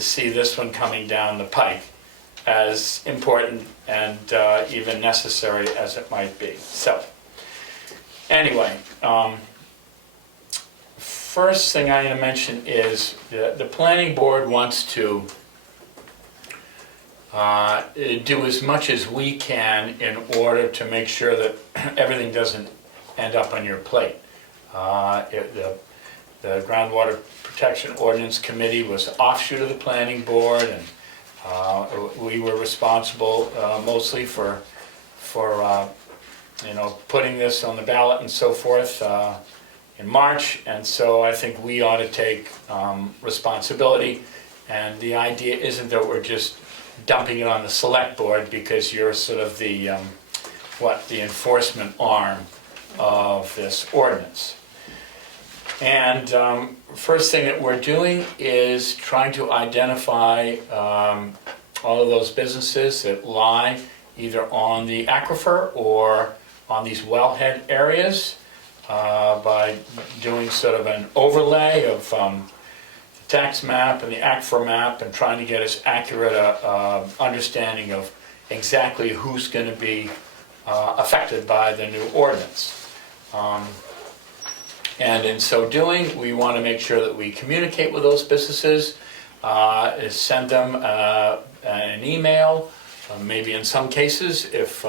see this one coming down the pike, as important and even necessary as it might be. So anyway, first thing I'm going to mention is the planning board wants to do as much as we can in order to make sure that everything doesn't end up on your plate. The Groundwater Protection Ordinance Committee was an offshoot of the planning board, and we were responsible mostly for putting this on the ballot and so forth in March, and so I think we ought to take responsibility. And the idea isn't that we're just dumping it on the select board because you're sort of the enforcement arm of this ordinance. And first thing that we're doing is trying to identify all of those businesses that lie either on the aquifer or on these wellhead areas by doing sort of an overlay of the tax map and the aquifer map, and trying to get as accurate a understanding of exactly who's going to be affected by the new ordinance. And in so doing, we want to make sure that we communicate with those businesses, send them an email, maybe in some cases, if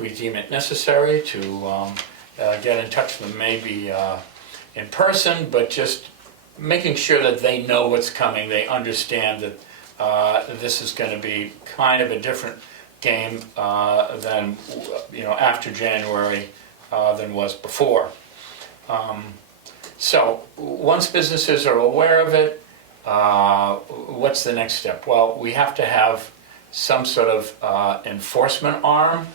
we deem it necessary, to get in touch with them, maybe in person, but just making sure that they know what's coming, they understand that this is going to be kind of a different game than, after January than was before. So once businesses are aware of it, what's the next step? Well, we have to have some sort of enforcement arm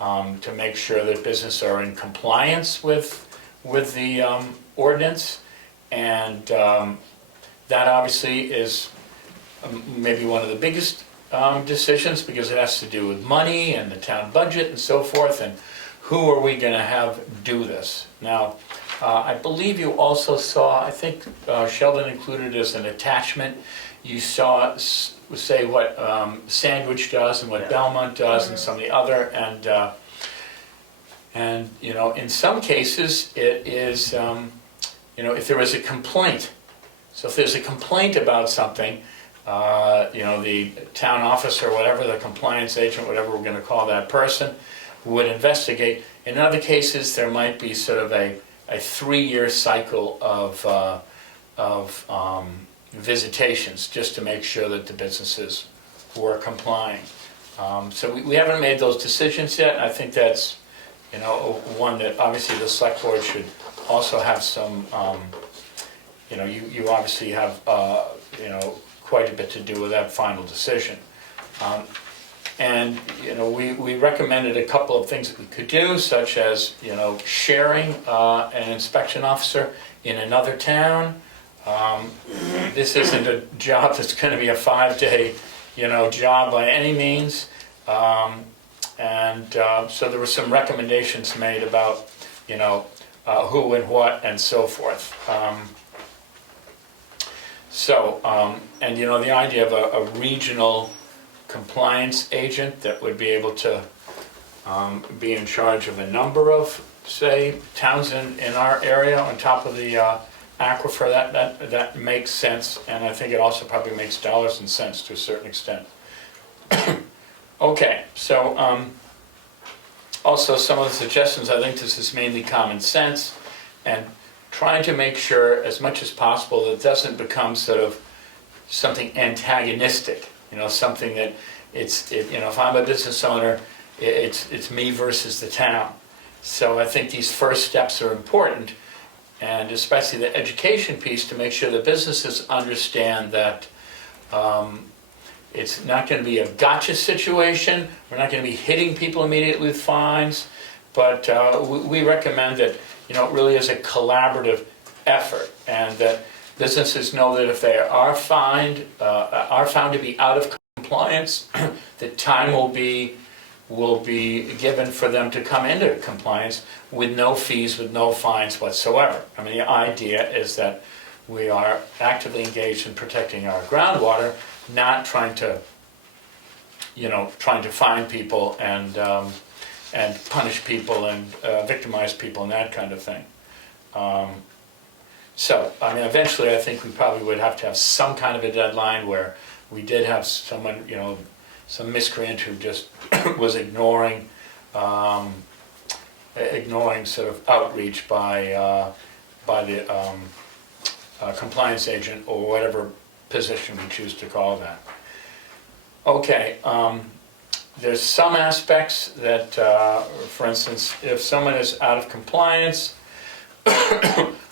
to make sure that businesses are in compliance with the ordinance, and that obviously is maybe one of the biggest decisions, because it has to do with money and the town budget and so forth, and who are we gonna have do this? Now, I believe you also saw, I think Sheldon included as an attachment, you saw, say what Sandwich does and what Belmont does and some of the other, and you know, in some cases, it is, you know, if there is a complaint. So if there's a complaint about something, you know, the town officer, whatever, the compliance agent, whatever we're gonna call that person, would investigate. In other cases, there might be sort of a 3-year cycle of visitations, just to make sure that the businesses were complying. So we haven't made those decisions yet. I think that's, you know, one that obviously the select board should also have some, you know, you obviously have, you know, quite a bit to do with that final decision. And, you know, we recommended a couple of things that we could do, such as, you know, sharing an inspection officer in another town. This isn't a job that's going to be a 5-day, you know, job by any means. So there were some recommendations made about, you know, who and what and so forth. And you know, the idea of a regional compliance agent that would be able to be in charge of a number of, say, towns in our area on top of the aquifer, that makes sense, and I think it also probably makes dollars and cents to a certain extent. Okay, so also some of the suggestions, I think this is mainly common sense, and trying to make sure as much as possible that it doesn't become sort of something antagonistic, you know, something that you know, if I'm a business owner, it's me versus the town. So I think these first steps are important, and especially the education piece, to make sure the businesses understand that it's not going to be a gotcha situation. We're not going to be hitting people immediately with fines, but we recommend that, you know, it really is a collaborative effort, and that businesses know that if they are found to be out of compliance, that time will be given for them to come into compliance with no fees, with no fines whatsoever. I mean, the idea is that we are actively engaged in protecting our groundwater, not trying to, you know, fine people and punish people and victimize people and that kind of thing. So, I mean, eventually I think we probably would have to have some kind of a deadline where we did have someone, you know, some miscreant who just was ignoring sort of outreach by the compliance agent, or whatever position we choose to call that. Okay, there's some aspects that, for instance, if someone is out of compliance,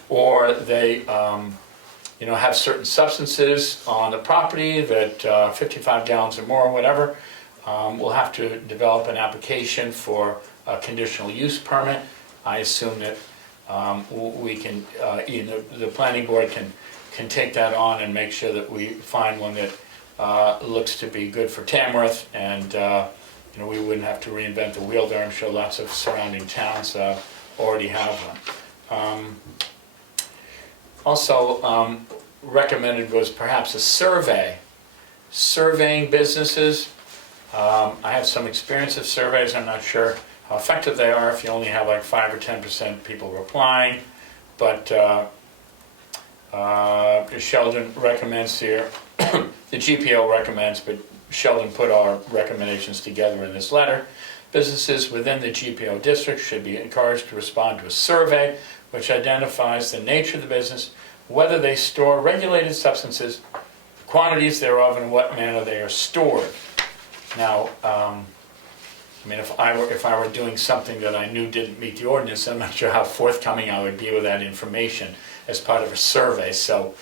or they you know, have certain substances on the property that 55 gallons or more, whatever, we'll have to develop an application for a conditional use permit. I assume that we can, you know, the planning board can take that on and make sure that we find one that looks to be good for Tamworth, and you know, we wouldn't have to reinvent the wheel there. I'm sure lots of surrounding towns already have one. Also recommended was perhaps a surveying businesses. I have some experience of surveys. I'm not sure how effective they are if you only have like 5 or 10% people replying, but Sheldon recommends here, the GPO recommends, but Sheldon put our recommendations together in this letter. Businesses within the GPO district should be encouraged to respond to a survey which identifies the nature of the business, whether they store regulated substances, quantities thereof, and in what manner they are stored. Now, I mean, if I were doing something that I knew didn't meet the ordinance, I'm not sure how forthcoming I would be with that information as part of a survey. So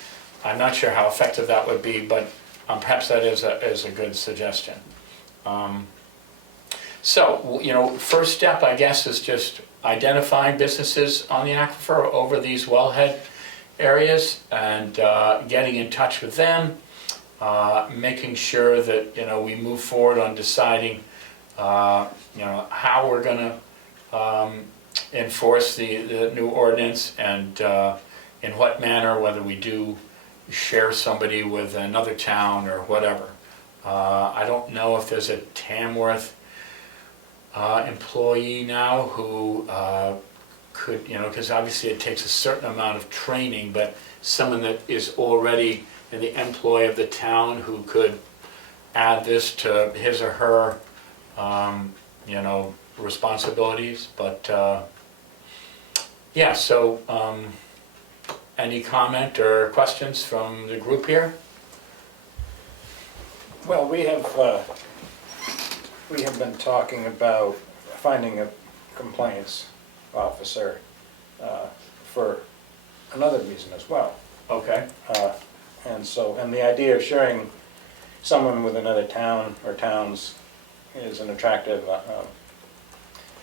I'm not sure how effective that would be, but perhaps that is a good suggestion. So, you know, first step, I guess, is just identifying businesses on the aquifer over these wellhead areas and getting in touch with them. making sure that, we move forward on deciding, how we're gonna enforce the new ordinance and in what manner, whether we do share somebody with another town or whatever. I don't know if there's a Tamworth employee now who could, because obviously it takes a certain amount of training, but someone that is already in the employ of the town who could add this to his or her, responsibilities. But yeah, so any comment or questions from the group here? Well, we have been talking about finding a compliance officer for another reason as well. Okay. And the idea of sharing someone with another town or towns is an attractive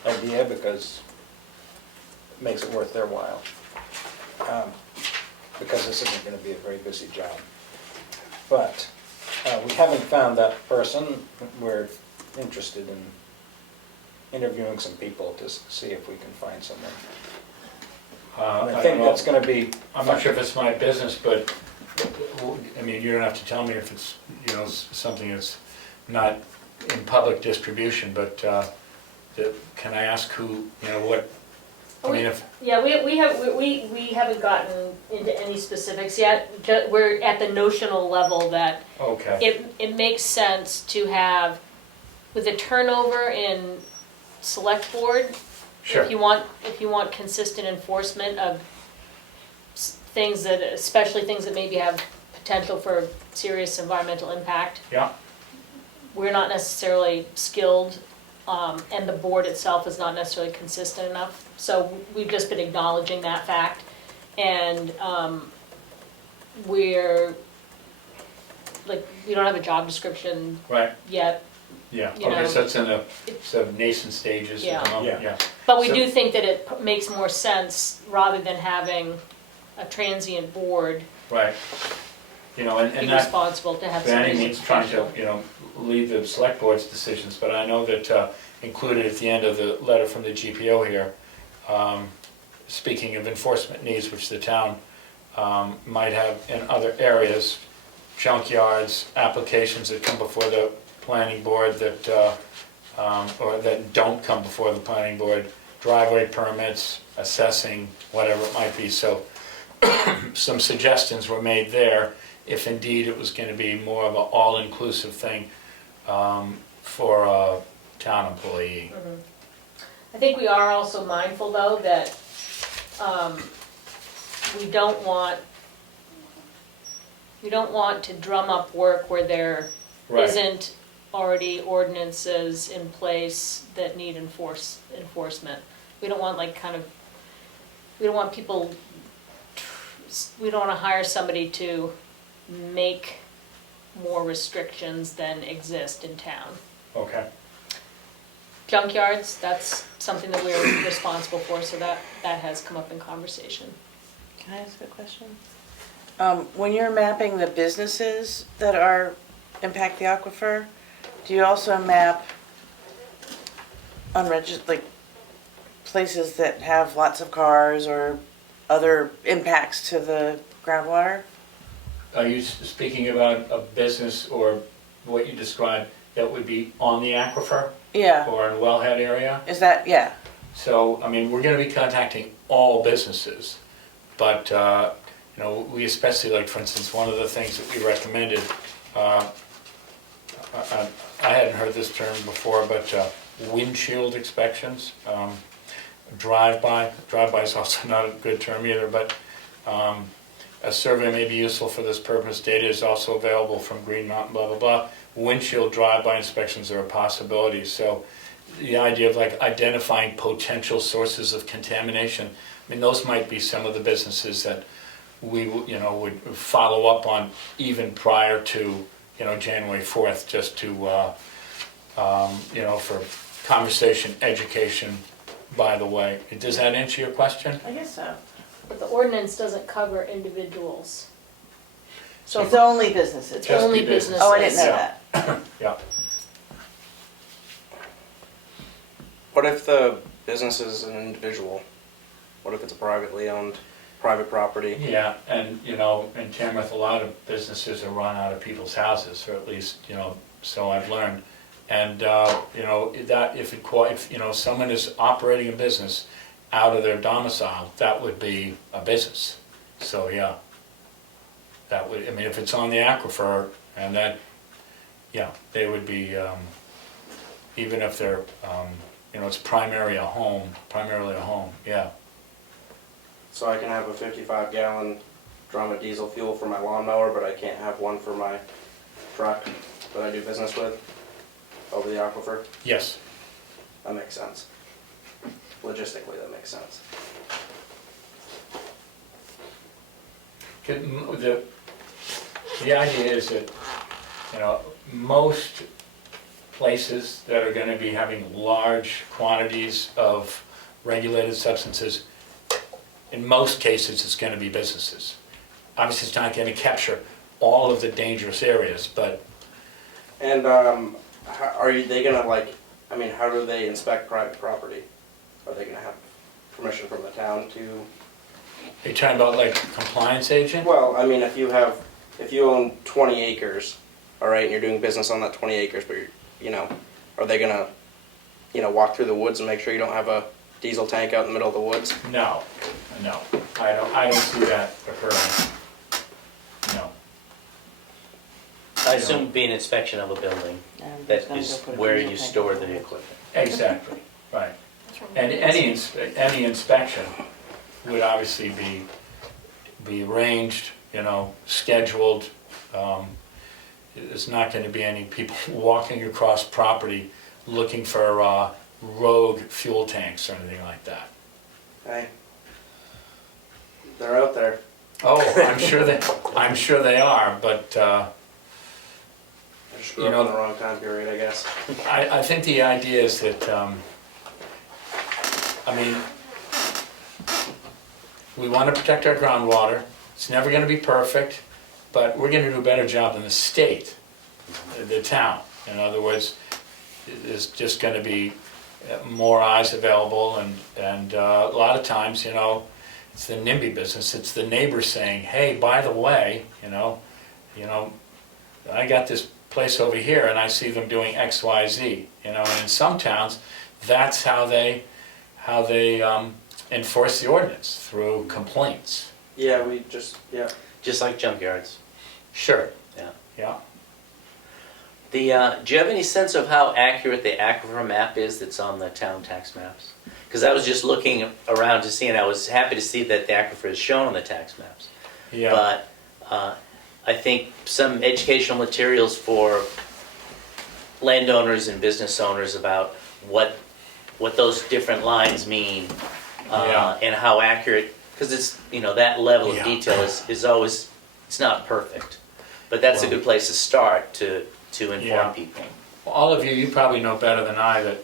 idea because it makes it worth their while. Because this isn't going to be a very busy job. But we haven't found that person. We're interested in interviewing some people to see if we can find someone. And I think that's going to be... I'm not sure if it's my business, but, I mean, you don't have to tell me if it's, something that's not in public distribution, but can I ask who, what, I mean, if, Yeah, we haven't gotten into any specifics yet. We're at the notional level that okay, it makes sense to have, with a turnover in select board, sure, if you want consistent enforcement of things that, especially things that maybe have potential for serious environmental impact, yeah, we're not necessarily skilled, and the board itself is not necessarily consistent enough. So we've just been acknowledging that fact, and we don't have a job description right, yet, yeah, You okay, know, so it's in the sort of nascent stages at the Yeah. moment, yeah. but we So- do think that it makes more sense rather than having a transient board Right, be and that, responsible to have by any somebody means, trying to, professional. lead the select board's decisions, but I know that included at the end of the letter from the GPO here, speaking of enforcement needs, which the town might have in other areas, junkyards, applications that come before the planning board that, or that don't come before the planning board, driveway permits, assessing, whatever it might be. So some suggestions were made there, if indeed it was going to be more of an all-inclusive thing for a town employee. Mhm. I think we are also mindful, though, that we don't want to drum up work where there Right. isn't already ordinances in place that need enforcement. We don't want we don't want people, we don't want to hire somebody to make more restrictions than exist in town. Okay. Junkyards, that's something that we're responsible for, so that has come up in conversation. Can I ask a question? When you're mapping the businesses that impact the aquifer, do you also map unregistered, places that have lots of cars or other impacts to the groundwater? Are you speaking about a business or what you described that would be on the aquifer Yeah, or in wellhead area? is that, yeah, So, I mean, we're gonna be contacting all businesses, but, we especially, for instance, one of the things that we recommended, I hadn't heard this term before, but windshield inspections, drive-by is also not a good term either, but a survey may be useful for this purpose. Data is also available from Green Mountain, blah, blah, blah. Windshield drive-by inspections are a possibility. So the idea of identifying potential sources of contamination, I mean, those might be some of the businesses that we would follow up on even prior to January 4th, just to for conversation, education, by the way. Does that answer your question? I guess so. But the ordinance doesn't cover individuals. So it's only businesses? Just Only be business. Oh, I didn't know Yeah. that. Yeah. What if the business is an individual? What if it's a privately owned, private property? Yeah, and, you know, in Tamworth, a lot of businesses are run out of people's houses, or at least, you know, so I've learned. And, you know, that if you know, someone is operating a business out of their domicile, that would be a business. So, yeah. That would, I mean, if it's on the aquifer, and that, yeah, they would be, even if they're, you know, it's primarily a home, yeah. So I can have a 55-gallon drum of diesel fuel for my lawnmower, but I can't have one for my truck that I do business with over the aquifer? Yes. That makes sense. Logistically, that makes sense. The idea is that, you know, most places that are gonna be having large quantities of regulated substances, in most cases, it's gonna be businesses. Obviously, it's not gonna capture all of the dangerous areas, but And they gonna like, I mean, how do they inspect private property? Are they gonna have permission from the town to? you're talking about like compliance agent? Well, I mean, if you own 20 acres, all right, and you're doing business on that 20 acres, but you know, are they gonna, you know, walk through the woods and make sure you don't have a diesel tank out in the middle of the woods? No, I don't see that occurring. No. I assume it'd be an inspection of a building, that is where you store the equipment. Exactly, right. And any inspection would obviously be arranged, you know, scheduled. There's not gonna be any people walking across property looking for rogue fuel tanks or anything like that. Hey, they're out there. Oh, I'm sure they are, but I just grew You up know- in the wrong time period, I guess. I think the idea is that, I mean, we want to protect our groundwater. It's never going to be perfect, but we're going to do a better job than the state, the town. In other words, there's just going to be more eyes available, and a lot of times, you know, it's the NIMBY business. It's the neighbor saying, "Hey, by the way, you know, I got this place over here, and I see them doing X, Y, Z." You know, and in some towns, that's how they enforce the ordinance, through complaints. Yeah, Just like junkyards. Sure. Yeah. Yeah. Do you have any sense of how accurate the aquifer map is that's on the town tax maps? Because I was just looking around to see, and I was happy to see that the aquifer is shown on the tax maps. Yeah. But I think some educational materials for landowners and business owners about what those different lines mean, Yeah. and how accurate, because it's, you know, that level of Yeah. detail is always, it's not perfect. But that's a good place to start to inform Yeah. people. All of you probably know better than I that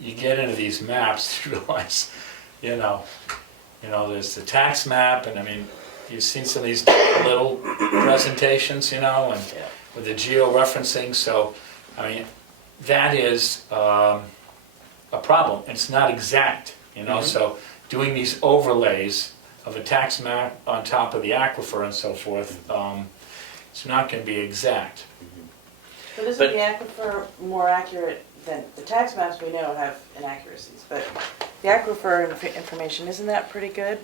you get into these maps, you realize, you know, there's the tax map, and I mean, you've seen some of these little presentations, you know, and Yeah. with the geo-referencing, so, I mean, that is a problem. It's not exact, you know, so doing these overlays of a tax map on top of the aquifer and so forth, it's not gonna be exact. But isn't But- the aquifer more accurate than, the tax maps we know have inaccuracies, but the aquifer information, isn't that pretty good?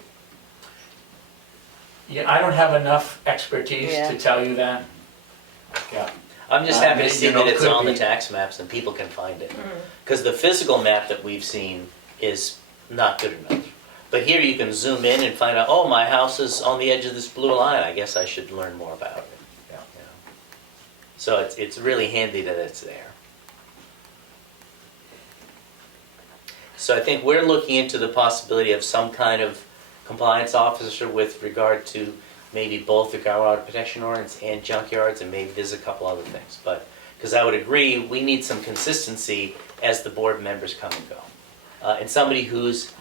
Yeah, I don't have enough expertise Yeah. to tell you that. Yeah. I'm just happy to You see know, that it's could on the be. tax maps and people can find it. Because the physical map that we've seen is not good enough. But here you can zoom in and find out, oh, my house is on the edge of this blue line, I guess I should learn more about it. Yeah. So it's really handy that it's there. So I think we're looking into the possibility of some kind of compliance officer with regard to maybe both the groundwater protection ordinance and junkyards, and maybe there's a couple other things. But, because I would agree, we need some consistency as the board members come and go. And somebody who's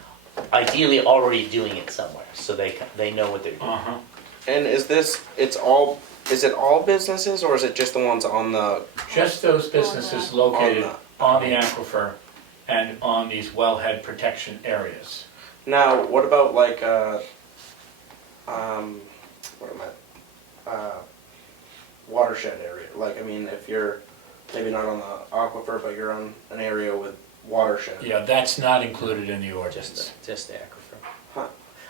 ideally already doing it somewhere, so they know what they're doing. Uh-huh. And is this, it's all is it all businesses or is it just the ones on the, Just those businesses located On on the aquifer and on these wellhead protection areas. now, what about like, what am I, watershed area? Like, I mean, if you're maybe not on the aquifer, but you're on an area with watershed. Yeah, that's not included in the ordinance. Just the aquifer. Huh.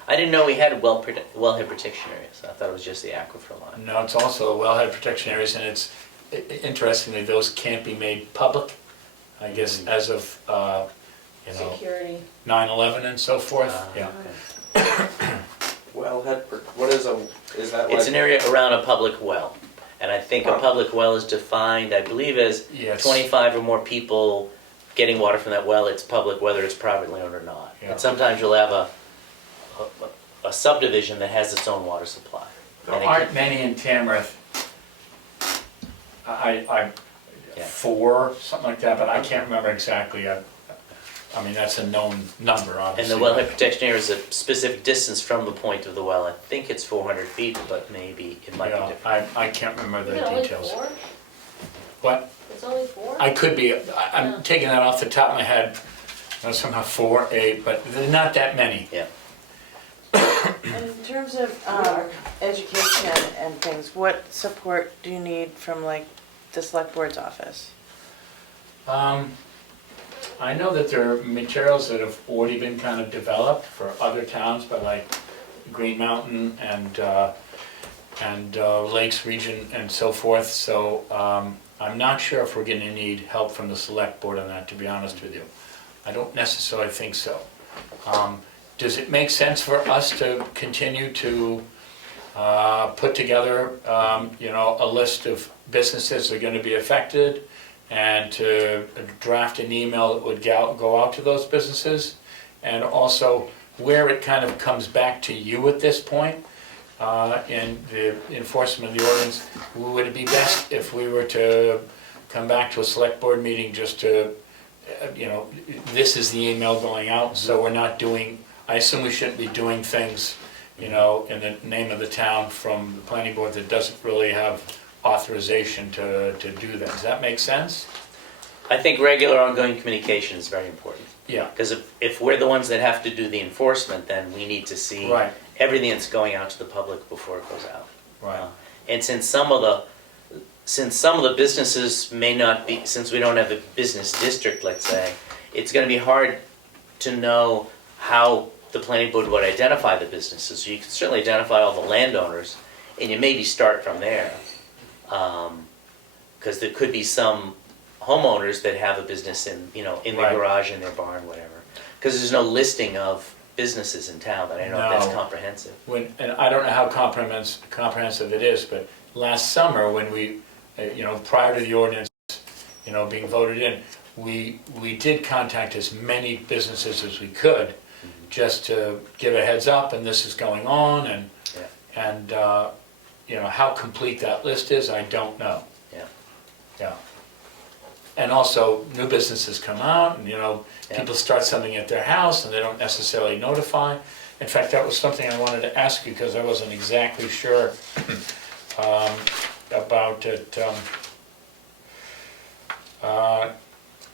I didn't know we had wellhead protection areas. I thought it was just the aquifer line. No, it's also wellhead protection areas, and it's, interestingly, those can't be made public, I guess, as of, Security. 9/11 and so forth, yeah. Okay. Wellhead, what is that like? It's an area around a public well. And I think a Huh. public well is defined, I believe, as Yes. 25 or more people getting water from that well. It's public, whether it's privately owned or not. Yeah. And sometimes you'll have a subdivision that has its own water supply. There And it aren't can- many in Tamworth. I, Yeah. 4, something like that, but I can't remember exactly. I mean, that's a known number, And obviously. the wellhead protection area is a specific distance from the point of the well. I think it's 400 feet, but maybe it might be Yeah, different. I can't remember the Is it only details. 4? What? It's only 4? I could be, I'm taking that off the top of my head, somehow 4, 8, but there's not that many. Yeah. And in terms of education and things, what support do you need from like the select board's office? I know that there are materials that have already been kind of developed for other towns, but like Green Mountain and Lakes region and so forth, so I'm not sure if we're gonna need help from the select board on that, to be honest with you. I don't necessarily think so. Does it make sense for us to continue to put together, a list of businesses that are gonna be affected, and to draft an email that would go out to those businesses? And also, where it kind of comes back to you at this point, in the enforcement of the ordinance, would it be best if we were to come back to a select board meeting just to, this is the email going out, so we're not doing, I assume we shouldn't be doing things, in the name of the town from the planning board that doesn't really have authorization to do that. Does that make sense? I think regular ongoing communication is very important. Yeah. Because if we're the ones that have to do the enforcement, then we need to see Right. everything that's going out to the public before it goes out. Right. And since some of the businesses may not be, since we don't have a business district, let's say, it's going to be hard to know how the planning board would identify the businesses. So you can certainly identify all the landowners, and you maybe start from there. Because there could be some homeowners that have a business in their Right. garage, in their barn, whatever. Because there's no listing of businesses in town, but I don't know if that's No. comprehensive. And I don't know how comprehensive it is, but last summer when we, prior to the ordinance, being voted in, we did contact as many businesses as we could, just to give a heads up, and this is going on, and how complete that list is, I don't know. Yeah. Yeah. And also, new businesses come out, and, people start something at their house, and they don't necessarily notify. In fact, that was something I wanted to ask you, because I wasn't exactly sure about it.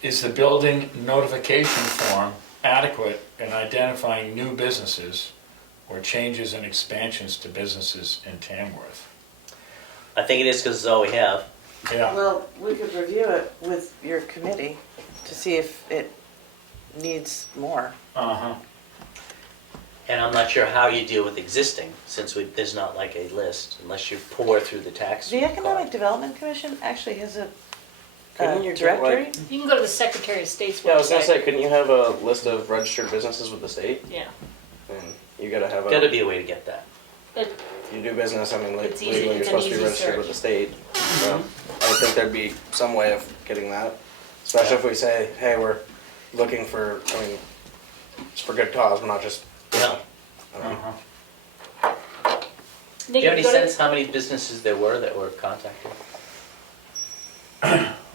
Is the building notification form adequate in identifying new businesses or changes and expansions to businesses in Tamworth? I think it is because it's all we have. Yeah. Well, we could review it with your committee to see if it needs more. Uh-huh. And I'm not sure how you deal with existing, since there's not like a list, unless you pour through the tax. The Economic card. Development Commission actually has a Couldn't you get, directory. You can go to the Secretary of State's website. Yeah, I was gonna say, couldn't you have a list of registered businesses with the state? Yeah. And you gotta have Gotta be a way to get that. But you do business, I mean, It's easy, legally you're it's an supposed to be easy registered search. with the state. So I would think there'd be some way of getting that. Especially if we say, hey, we're looking for, it's for good cause, we're not just, Yeah. Uh-huh. Do Nick, you have any go to- sense how many businesses there were that were contacted?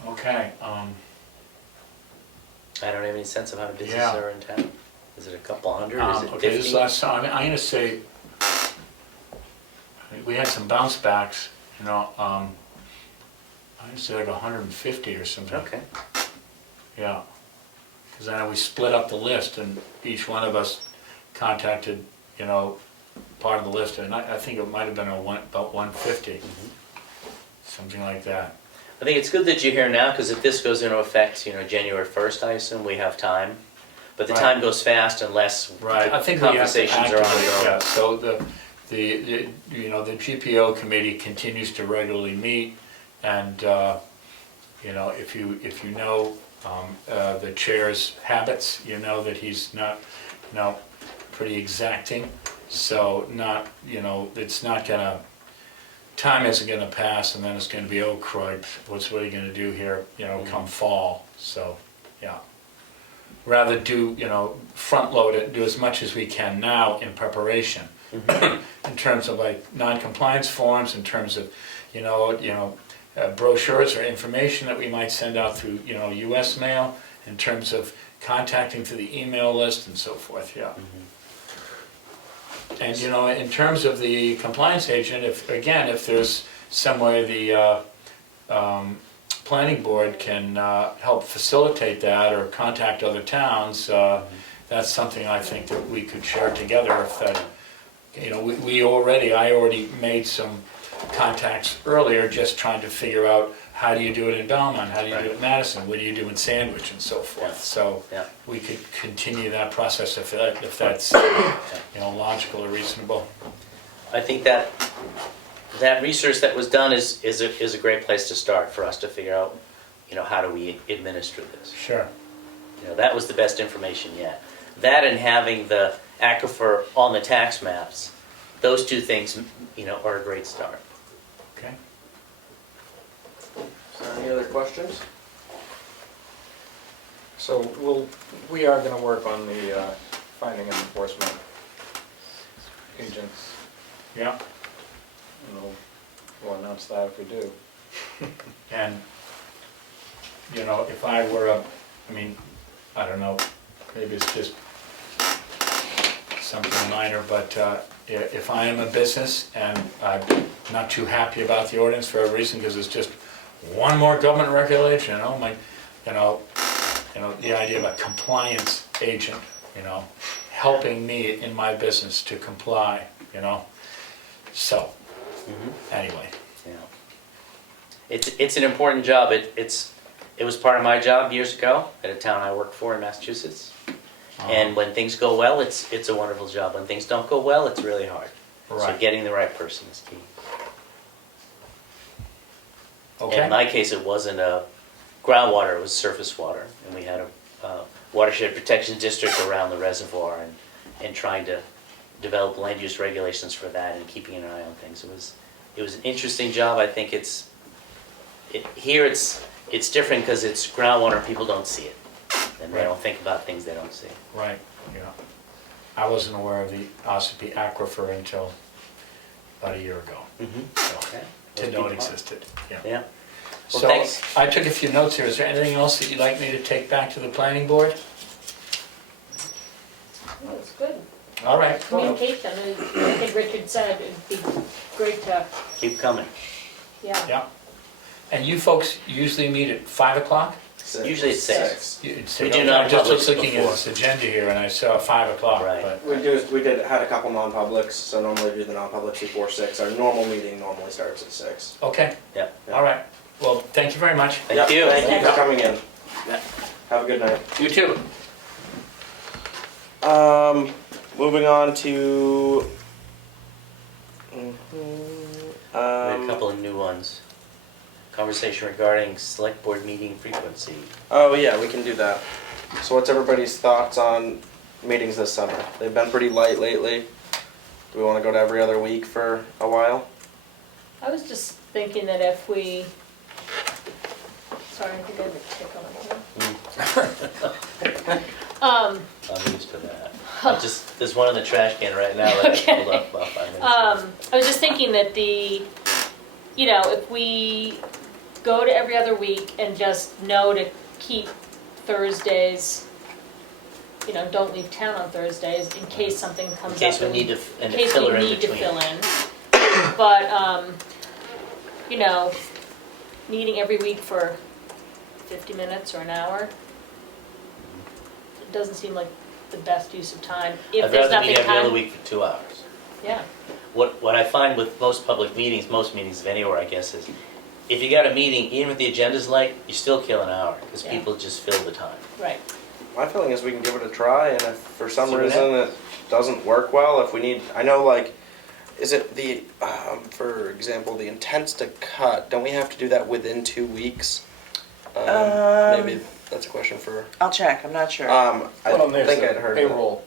Okay. I don't have any sense of how many businesses Yeah. are in town. Is it a couple hundred? Is it Okay, this 50? last time, I'm gonna say, we had some bounce backs You know, I'd say like 150 or something. Okay. Yeah. Because I know we split up the list and each one of us contacted, you know, part of the list, and I think it might have been about 150. Something like that. I think it's good that you're here now, because if this goes into effect, you know, January 1st, I assume we have time. But the Right. time goes fast unless Right, I think we have to conversations are activate, ongoing. yeah, so the you know, the GPO committee continues to regularly meet, and, you know, if you know the chair's habits, you know that he's not, you know, pretty exacting, so not, you know, it's not gonna, time isn't gonna pass, and then it's gonna be, oh, crud, what are you gonna do here, you know, come fall, so, yeah. Rather do, you know, front load it, do as much as we can now in preparation. In terms of like non-compliance forms, in terms of, you know, brochures or information that we might send out through, you know, US mail, in terms of contacting through the email list and so forth, yeah. And, you know, in terms of the compliance agent, if there's some way the planning board can help facilitate that or contact other towns, that's something I think that we could share together. If that, you know, I already made some contacts earlier, just trying to figure out how do you do it in Belmont, how do you do it in Madison, what do you do in Sandwich, and so forth. So Yeah. we could continue that process if that's you know, logical or reasonable. I think that research that was done is a great place to start for us to figure out, you know, how do we administer this. Sure. You know, that was the best information yet. That and having the aquifer on the tax maps, those two things, you know, are a great start. Okay. Any other questions? So we are gonna work on the finding and enforcement agents. Yeah. And we'll announce that if we do. And, you know, if I were I mean, I don't know, maybe it's just something minor, but if I am a business and I'm not too happy about the ordinance for a reason, because it's just one more government regulation, you know, the idea of a compliance agent, you know, helping me in my business to comply, you know, so, anyway. Yeah. It's an important job. It was part of my job years ago at a town I worked for in Massachusetts. And when things go well, it's a wonderful job. When things don't go well, it's really hard. So Right. getting the right person is key. Okay. In my case, it wasn't groundwater, it was surface water. And we had a watershed protection district around the reservoir and trying to develop land use regulations for that and keeping an eye on things. It was an interesting job. I think here it's different because it's groundwater, people don't see it. And they Right. don't think about things they don't see. Right, yeah. I wasn't aware of the Ossipee aquifer until about a year ago. So, Okay. didn't know it existed, yeah. Yeah. Well, So, thanks. I took a few notes here. Is there anything else that you'd like me to take back to the planning board? Well, it's good. All right. Communication, I think Richard said it'd be great to, Keep coming. yeah. Yeah. And you folks usually meet at 5 o'clock? Usually it's 6. We do I non-publics just was looking at before. this agenda here and I saw 5 o'clock, Right. but, We had a couple non-publics, so normally do the non-publics before 6. Our normal meeting normally starts at 6. okay, Yep. all right. Well, thank you very much. Thank you. Thank you for coming in. Yeah. Have a good night. You too. Moving on to. We have a couple of new ones. Conversation regarding select board meeting frequency. Oh yeah, we can do that. So what's everybody's thoughts on meetings this summer? They've been pretty light lately. Do we want to go to every other week for a while? I was just thinking that if we, sorry, I think I have a tick on here. I'm used to that. There's one in the trash can right now that I pulled up about 5 minutes ago. I was just thinking that if we go to every other week and just know to keep Thursdays, don't leave town on Thursdays in case something comes up. In case we need to, In and a case we filler in need to between. fill in. But you know, meeting every week for 50 minutes or an hour, it doesn't seem like the best use of time. If I'd there's rather meet nothing every other time, week for 2 hours. yeah, What I find with most public meetings, most meetings of anywhere, I guess, is if you got a meeting, even if the agenda's light, you still kill an hour, because Yeah. people just fill the time. right. My feeling is we can give it a try, and if for some See what reason it doesn't work well, if we need, I know like, is it the, for example, the intents to cut, don't we have to do that within 2 weeks? Maybe that's a question for, I'll check, I'm not sure. I Well, and there's think the I'd heard of it. payroll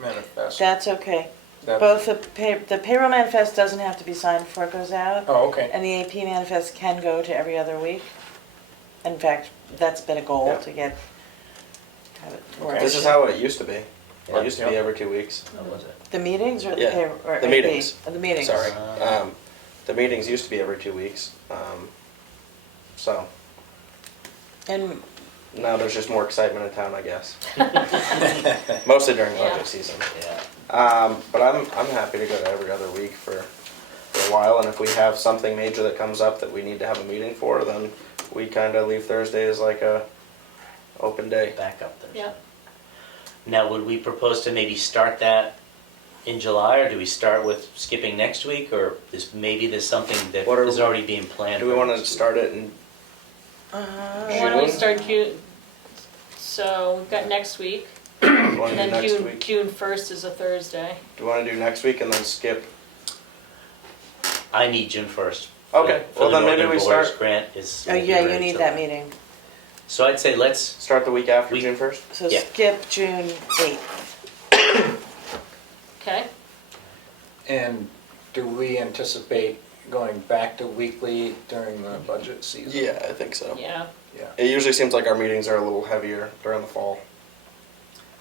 manifest. That's okay. That- Both the payroll manifest doesn't have to be signed before it goes out, Oh, okay. and the AP manifest can go to every other week. In fact, that's been a goal Yeah. to have it to work. This is how it used to be. Yeah. It used to be Yeah. every 2 weeks. How was it? The meetings or the Yeah, payroll, or the AP? meetings. Oh, the meetings. Sorry. Ah. The meetings used to be every 2 weeks. So And now there's just more excitement in town, I guess. Mostly during budget Yeah. season. Yeah. But I'm happy to go to every other week for a while, and if we have something major that comes up that we need to have a meeting for, then we kind of leave Thursday as like a open day. Back up there. Yeah. Now, would we propose to maybe start that in July, or do we start with skipping next week, or maybe there's something that What are- is already being planned? Do we for want to next week? start it in Why don't we June? start June? So we've got next week, Do you want and to do then next June, week? June 1st is a Thursday. Do you want to do next week and then skip? I need June 1st. Okay, For well the then maybe Northern we Borders start Grant is. oh will be yeah, you ready need till that then. meeting. So I'd say let's, Start the week after We- June 1st? So Yeah. skip June 8th. Okay? And do we anticipate going back to weekly during the budget season? Yeah, I think so. Yeah. Yeah. It usually seems like our meetings are a little heavier during the fall.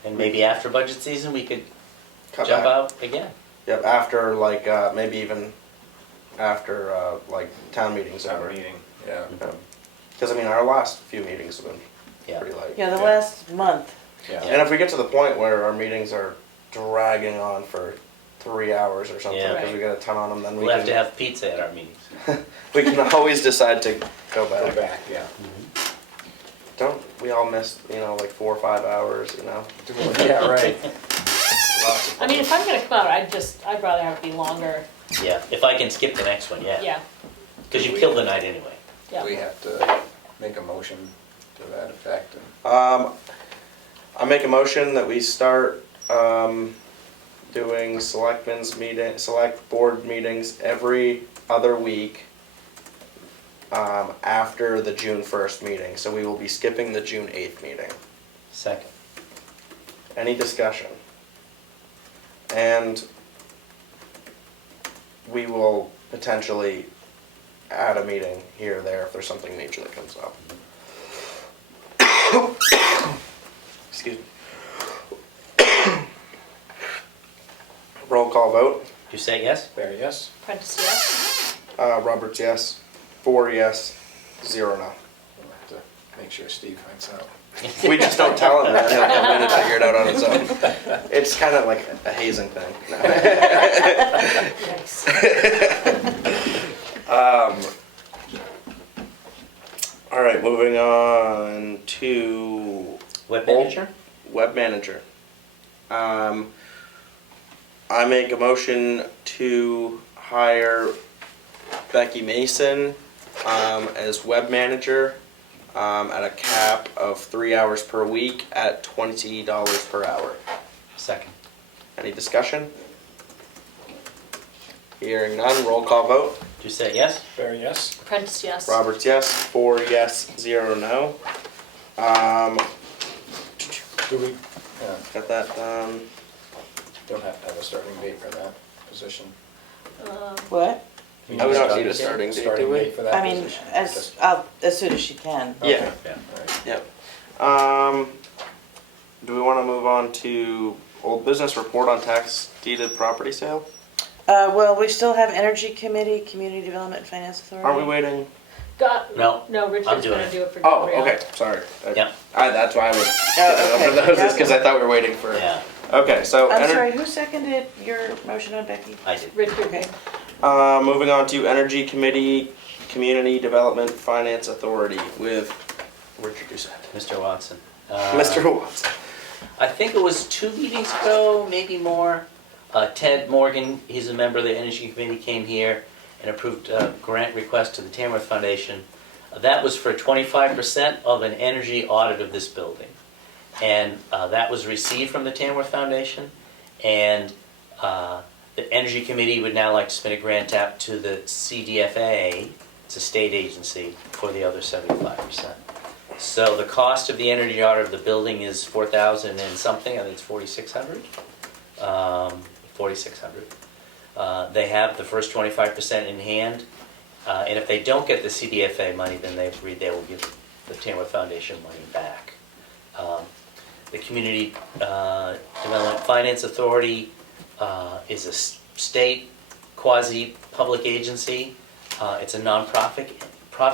and maybe after budget season, we could Cut jump back. out again. Yep, after like maybe even after like town meetings Town over. meeting, yeah. Because I mean, our last few meetings have been Yeah. pretty light. Yeah, the Yeah. last month. Yeah. And if we get to the point where our meetings are dragging on for 3 hours or something Yeah. because we got a ton on them, then we We'll have can to have pizza at our meetings. we can always decide to go Go back. back, yeah. Don't we all miss like 4 or 5 hours? Yeah, right. Lots of I mean, if I'm gonna come out, I'd rather have it be longer. Yeah, if I can skip the next one, yeah. Yeah, Because you killed the night anyway. yeah. We have to make a motion to that effect. I make a motion that we start doing select board meetings every other week after the June 1st meeting. So we will be skipping the June 8th meeting. Second. Any discussion? And we will potentially add a meeting here or there if there's something major that comes up. Excuse me. Roll call vote. You say yes? There, yes? Prentice, yes? Roberts, yes. 4 yes. 0 no. We'll have to make sure Steve finds out. We just don't tell him that. He'll come in and figure it out on his own. It's kind of like a hazing thing. Yes. All right, moving on to Web manager? Web Manager. I make a motion to hire Becky Mason as Web Manager at a cap of 3 hours per week at $20 per hour. Second. Any discussion? Hearing none, roll call vote. You say yes? There, yes? Prentice, yes? Roberts, yes. 4 yes, 0 no. Do we, Got that done. don't have to have a starting date for that position? What? We don't need a starting date, do Starting we? date for that I mean, position? as soon as she can. Yeah. Okay. Yeah. All right. Yep. Do we want to move on to old business report on tax deeded property sale? Well, we still have Energy Committee, Community Development and Finance Authority. Are we waiting? No, No, I'm Richard's doing gonna it. do it for Oh, Gabrielle. okay, sorry. Yep. That's why I was Oh, getting over okay. those, because I thought we were waiting for. Yeah, Okay, so. I'm sorry, who seconded your motion on Becky? I did. Richard, Okay. Moving on to Energy Committee, Community Development Finance Authority with Richard Doucette. Mr. Watson. Mr. Watson. I think it was 2 meetings ago, maybe more. Ted Morgan, he's a member of the Energy Committee, came here and approved a grant request to the Tamworth Foundation. That was for 25% of an energy audit of this building. And that was received from the Tamworth Foundation. And the Energy Committee would now like to submit a grant app to the CDFA, it's a state agency, for the other 75%. So the cost of the energy audit of the building is $4,000 and something, I think it's $4,600. $4,600. They have the first 25% in hand, and if they don't get the CDFA money, then they've agreed they will give the Tamworth Foundation money back. The Community Development Finance Authority is a state quasi-public agency. It's a non-profit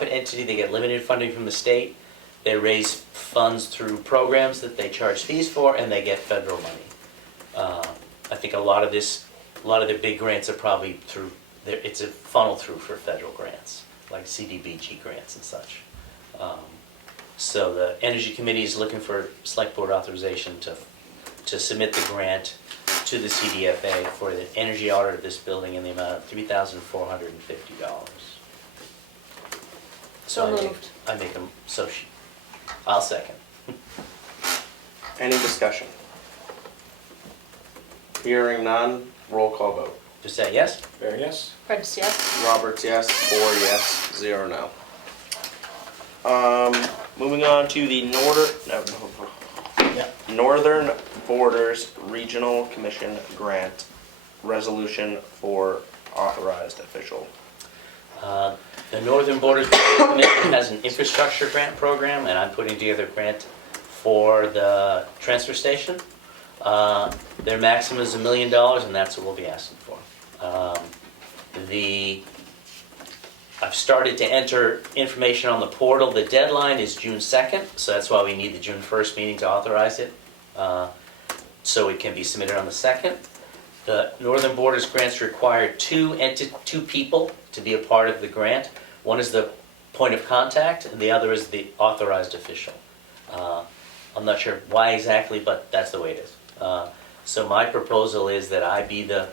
entity. They get limited funding from the state. They raise funds through programs that they charge fees for, and they get federal money. I think a lot of their big grants are probably through, it's a funnel through for federal grants, like CDBG grants and such. So the Energy Committee is looking for Select Board authorization to submit the grant to the CDFA for the energy audit of this building in the amount of $3,450. So moved. I'll second. Any discussion? Hearing none, roll call vote. Just say yes? Very yes? Prentice, yes? Roberts, yes. 4 yes, 0 no. Moving on to the Northern Borders Regional Commission Grant Resolution for Authorized Official. The Northern Borders Commission has an infrastructure grant program, and I'm putting together a grant for the transfer station. Their maximum is $1 million, and that's what we'll be asking for. I've started to enter information on the portal. The deadline is June 2nd, so that's why we need the June 1st meeting to authorize it, so it can be submitted on the 2nd. The Northern Borders grants require two people to be a part of the grant. One is the point of contact, and the other is the authorized official. I'm not sure why exactly, but that's the way it is. So my proposal is that I be the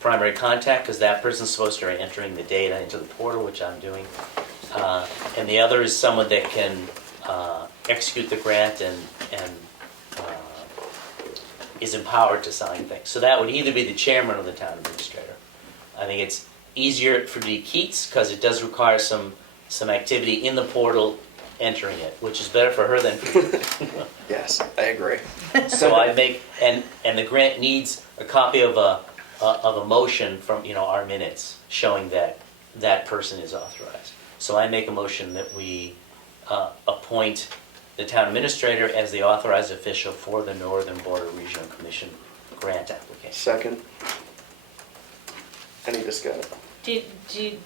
primary contact, because that person's supposed to be entering the data into the portal, which I'm doing. And the other is someone that can execute the grant and is empowered to sign things. So that would either be the chairman or the town administrator. I think it's easier for the Keats, because it does require some activity in the portal entering it, which is better for her than for you. Yes, I agree. So I make, and the grant needs a copy of a motion from, our minutes showing that that person is authorized. So I make a motion that we appoint the town administrator as the authorized official for the Northern Border Regional Commission grant application. Second. Any discussion? Do you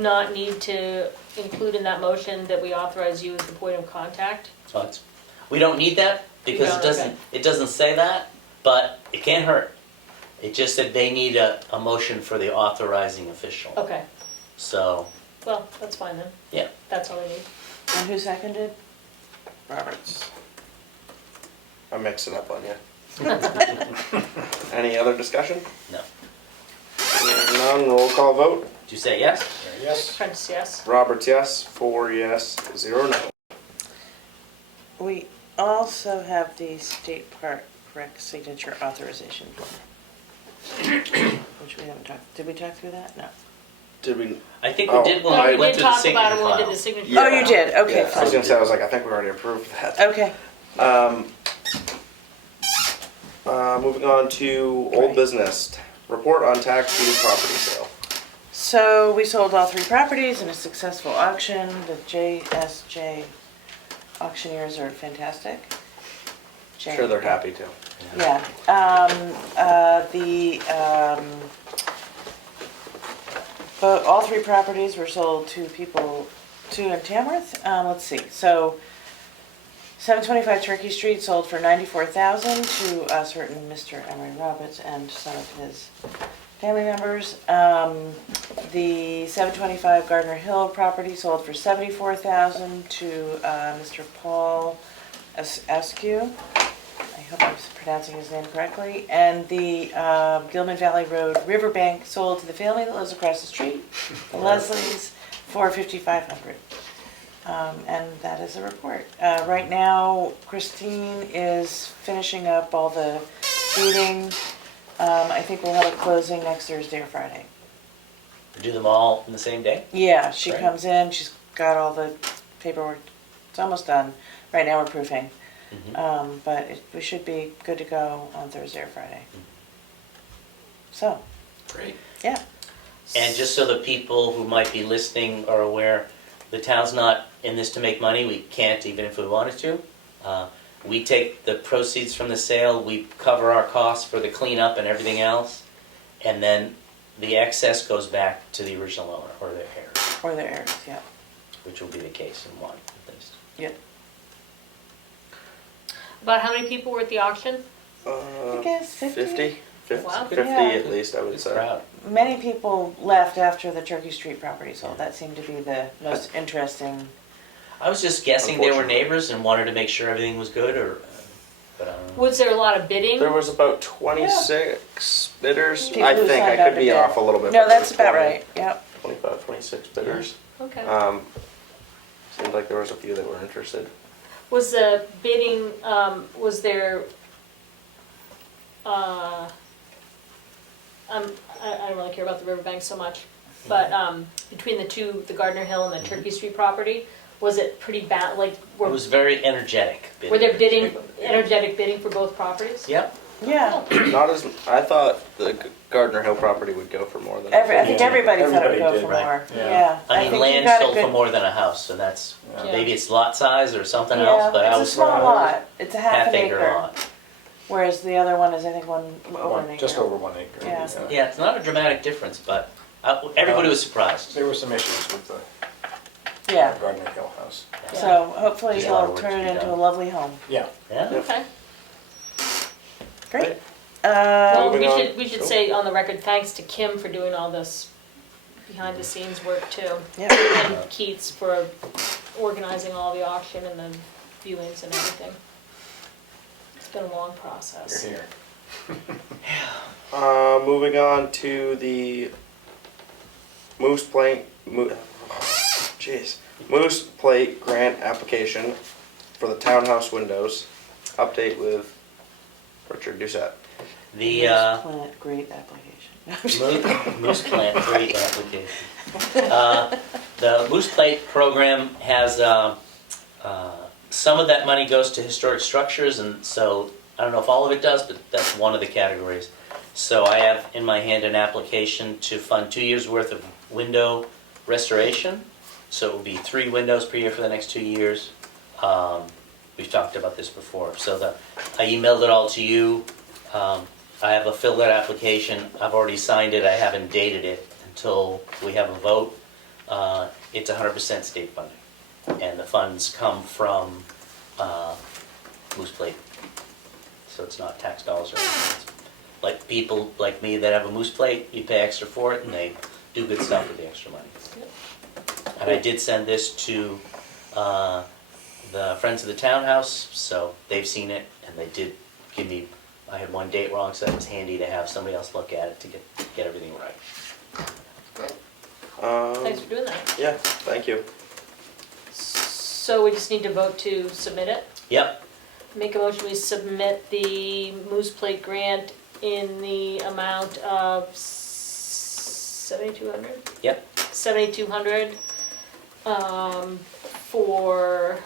not need to include in that motion that we authorize you as the point of contact? So we don't need that, because it doesn't say that, but it can't hurt. It just said they need a motion for the authorizing official. Okay, So, well, that's fine then. yeah. That's all we need. And who seconded? Roberts. I'm mixing up on you. Any other discussion? No. Hearing none, roll call vote. Did you say yes? Very yes? Prentice, yes? Roberts, yes. 4 yes, 0 no. We also have the state park rec signature authorization form, which we haven't talked, did we talk through that? No. Did we? I think Oh, we did when No, we we went did through the talk about signature it when we did file. the signature. Yeah. Oh, you did, okay, Yeah, I was fine. gonna say, I was like, I think we already approved that. Okay, Moving on to old business. Report on tax deed property sale. so we sold all 3 properties in a successful auction. The JSJ auctioneers are fantastic. I'm sure they're happy to. Yeah, but all 3 properties were sold to people, 2 in Tamworth, let's see, so 725 Turkey Street sold for $94,000 to a certain Mr. Emery Roberts and some of his family members. The 725 Gardner Hill property sold for $74,000 to Mr. Paul Askew. I hope I'm pronouncing his name correctly. And the Gilman Valley Road Riverbank sold to the family that lives across the street, the Leslies, for $5,500. And that is a report. Right now, Christine is finishing up all the meeting. I think we'll have a closing next Thursday or Friday. Do them all in the same day? Yeah, she Great. comes in, she's got all the paperwork, it's almost done. Right now we're proofing. But we should be good to go on Thursday or Friday. So, Great. yeah. And just so the people who might be listening are aware, the town's not in this to make money. We can't, even if we wanted to. We take the proceeds from the sale, we cover our costs for the cleanup and everything else, and then the excess goes back to the original owner or their heirs, Or their heirs, yeah. which will be the case in one at least. Yep. About how many people were at the auction? I guess 50. 50, Wow. 50 Yeah. at least, I would It's say. proud. Many people left after the Turkey Street property sold. That seemed to be the most interesting. I was just guessing they were Unfortunately. neighbors and wanted to make sure everything was good, but I don't know. Was there a lot of bidding? There was about 26 bidders. People I who think signed I up could to be bid. off a little bit. No, but there that's was about 20, right, yep. 25, 26 bidders. Okay. Seemed like there was a few that were interested. Was the bidding, was there, I don't really care about the riverbank so much, but between the two, the Gardner Hill and the Turkey Street property, was it pretty bad, like, It were was very energetic. were there bidding, energetic bidding for both properties? Yep. Yeah. Not as I thought the Gardner Hill property would go for more than. I think Yeah. everybody thought it would go Everybody for did, right. more. Yeah. Yeah. I mean, think you land got a sold for good- more than a house, so that's, Yeah. maybe it's lot size or something Yeah, else, but I it's a was small lot. It's a half an acre acre. lot. Whereas the other one is, I think, over an acre. Just over 1 acre. Yeah. Yeah, it's not a dramatic difference, but everybody was surprised. There were some issues with the Yeah. Gardner Hill house. So hopefully Just a lot of you'll work turn to it be into a done. lovely home. Yeah. Yeah. Okay. Great. Well, Moving on. we should say on the record, thanks to Kim for doing all this behind the scenes work too. Yeah. And Keats for organizing all the auction and the viewings and everything. It's been a long process. You're here. Moving on to the Moose Plate grant application for the townhouse windows. Update with Richard Doucette. The Plant, great application. Moose Plant, great application. The Moose Plate program has, some of that money goes to historic structures, and so, I don't know if all of it does, but that's one of the categories. So I have in my hand an application to fund 2 years' worth of window restoration. So it will be 3 windows per year for the next 2 years. We've talked about this before. So I emailed it all to you. I have a filled out application. I've already signed it. I haven't dated it until we have a vote. It's 100% state funding. And the funds come from Moose Plate. So it's not tax dollars or anything. It's like people like me that have a Moose Plate, you pay extra for it and they do good stuff with the extra money. And I did send this to the Friends of the Townhouse, so they've seen it and they did give me, I had one date wrong, so it was handy to have somebody else look at it to get everything right. Great. Um, Thanks for doing that. Yeah, thank you. So we just need to vote to submit it? Yep, Make a motion, we submit the Moose Plate grant in the amount of 7,200? yep. 7,200 for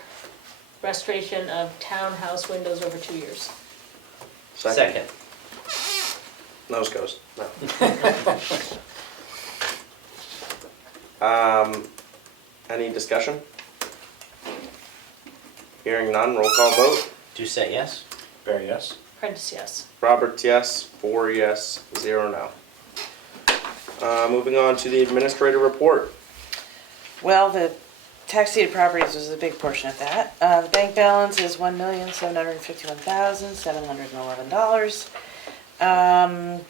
restoration of townhouse windows over 2 years. Second. Nose goes. No. Any discussion? Hearing none, roll call vote. Do say yes? Barry, yes? Prentice, yes. Roberts, yes. 4 yes, 0 no. Moving on to the administrator report. Well, the tax deeded properties was a big portion of that. The bank balance is $1,751,711.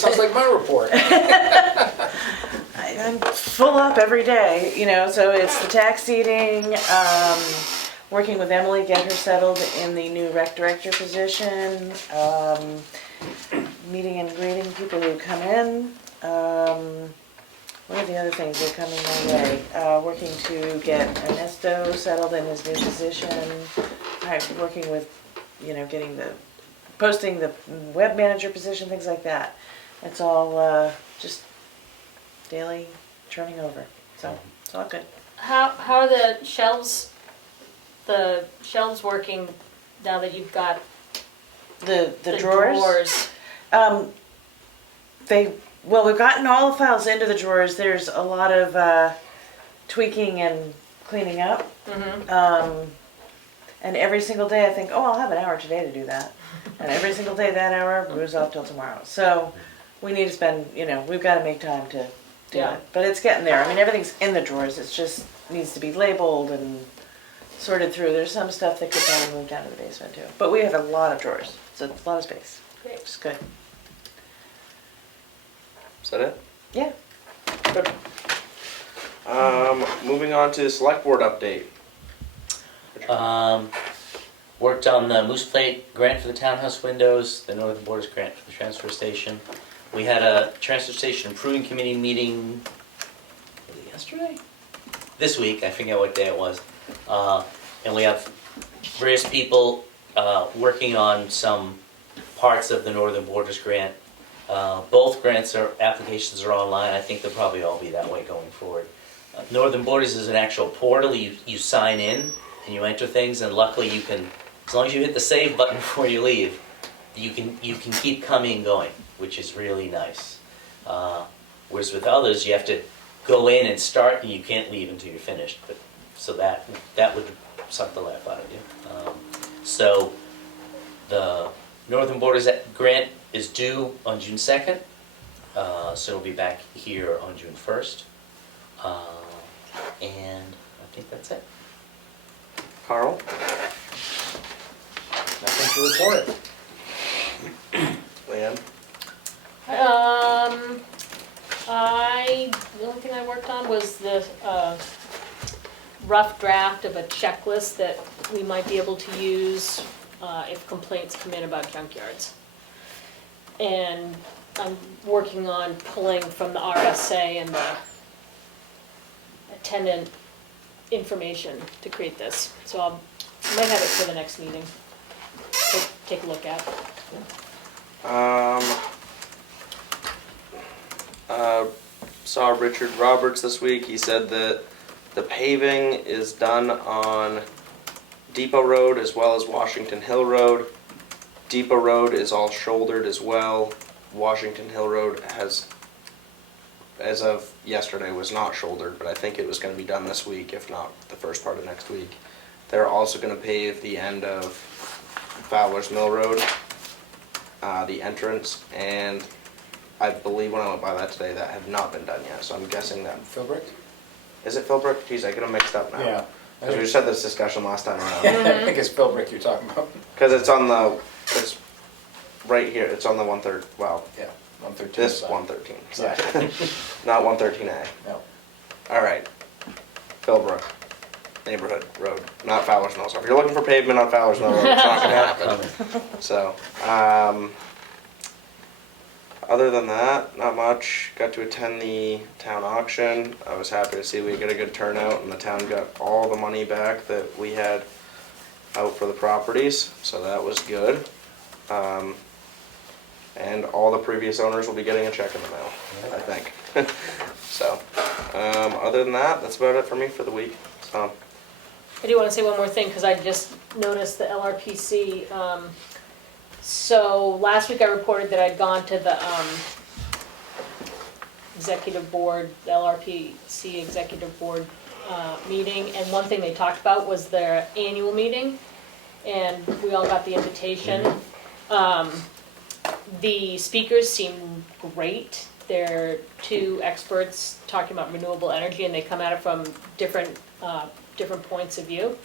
sounds like my report. I'm full up every day, you know, so it's the tax seating, working with Emily, get her settled in the new rec director position, meeting and greeting people who come in. What are the other things that are coming my way? Working to get Ernesto settled in his new position. I'm working with, you know, posting the web manager position, things like that. It's all just daily turning over. So it's all good. How are the shelves working now that you've got The drawers. We've gotten all the files into the drawers. There's a lot of tweaking and cleaning up. And every single day I think, oh, I'll have an hour today to do that. And every single day that hour moves off till tomorrow. So we need to spend, you know, we've got to make time to do Yeah. it. But it's getting there. I mean, everything's in the drawers. It just needs to be labeled and sorted through. There's some stuff that could probably move down to the basement too. But we have a lot of drawers. So it's a lot of space. Great. Which is good. Is that it? Yeah. Good. Moving on to select board update. Worked on the Moose Plate grant for the townhouse windows, the Northern Borders grant for the transfer station. We had a transfer station improving committee meeting, was it yesterday? This week, I forget what day it was. And we have various people working on some parts of the Northern Borders grant. Both applications are online. I think they'll probably all be that way going forward. Northern Borders is an actual portal. You sign in and you enter things, and luckily you can, as long as you hit the save button before you leave, you can keep coming and going, which is really nice. Whereas with others, you have to go in and start, and you can't leave until you're finished. But so that would suck the life out of you. So the Northern Borders grant is due on June 2nd, so it'll be back here on June 1st. And I think that's it. Carl? Nothing to report. Leanne? The only thing I worked on was the rough draft of a checklist that we might be able to use if complaints come in about junkyards. And I'm working on pulling from the RSA and the attendant information to create this. So I might have it for the next meeting. Take a look at. Saw Richard Roberts this week. He said that the paving is done on Depot Road as well as Washington Hill Road. Depot Road is all shouldered as well. Washington Hill Road has, as of yesterday, was not shouldered, but I think it was going to be done this week, if not the first part of next week. They're also going to pave the end of Fowler's Mill Road, the entrance, and I believe when I went by that today, that had not been done yet, so I'm guessing that. Philbrick? Is it Philbrook? Geez, I get them mixed up now. Yeah. Because we just had this discussion last time around. I think it's Philbrick you're talking about. Because it's right here, it's on the 1/3, well, Yeah, 113. this side. 113, so, Yeah. not 113A. No. All right, Philbrook neighborhood road, not Fowler's Mill. So if you're looking for pavement on Fowler's Mill Road, it's not gonna happen. So, other than that, not much. Got to attend the town auction. I was happy to see we got a good turnout, and the town got all the money back that we had out for the properties, so that was good. And all the previous owners will be getting a check in the mail, I think. So, other than that, that's about it for me for the week. So, I do want to say one more thing, because I just noticed the LRPC. So last week I reported that I'd gone to the executive board, the LRPC executive board meeting, and one thing they talked about was their annual meeting, and we all got the invitation. The speakers seem great. They're two experts talking about renewable energy, and they come at it from different points of view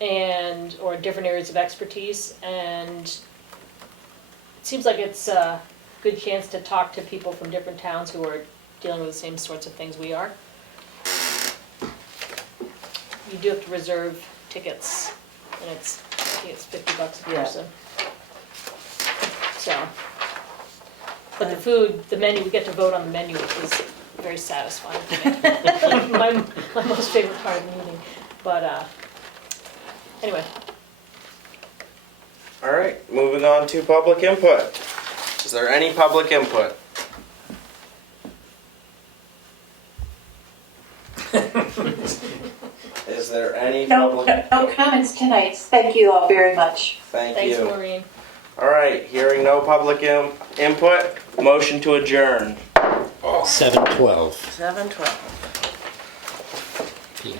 or different areas of expertise, and it seems like it's good chance to talk to people from different towns who are dealing with the same sorts of things we are. You do have to reserve tickets, and I think it's $50 a Yeah. person. So, but the food, the menu, we get to vote on the menu, which is very satisfying for me. My most favorite part of the meeting, but, anyway. All right, moving on to public input. Is there any public input? Is there any public? No comments tonight. Thank you all very much. Thank Thanks, you. Maureen. All right, hearing no public input, motion to adjourn. 7:12 7:12. p.m.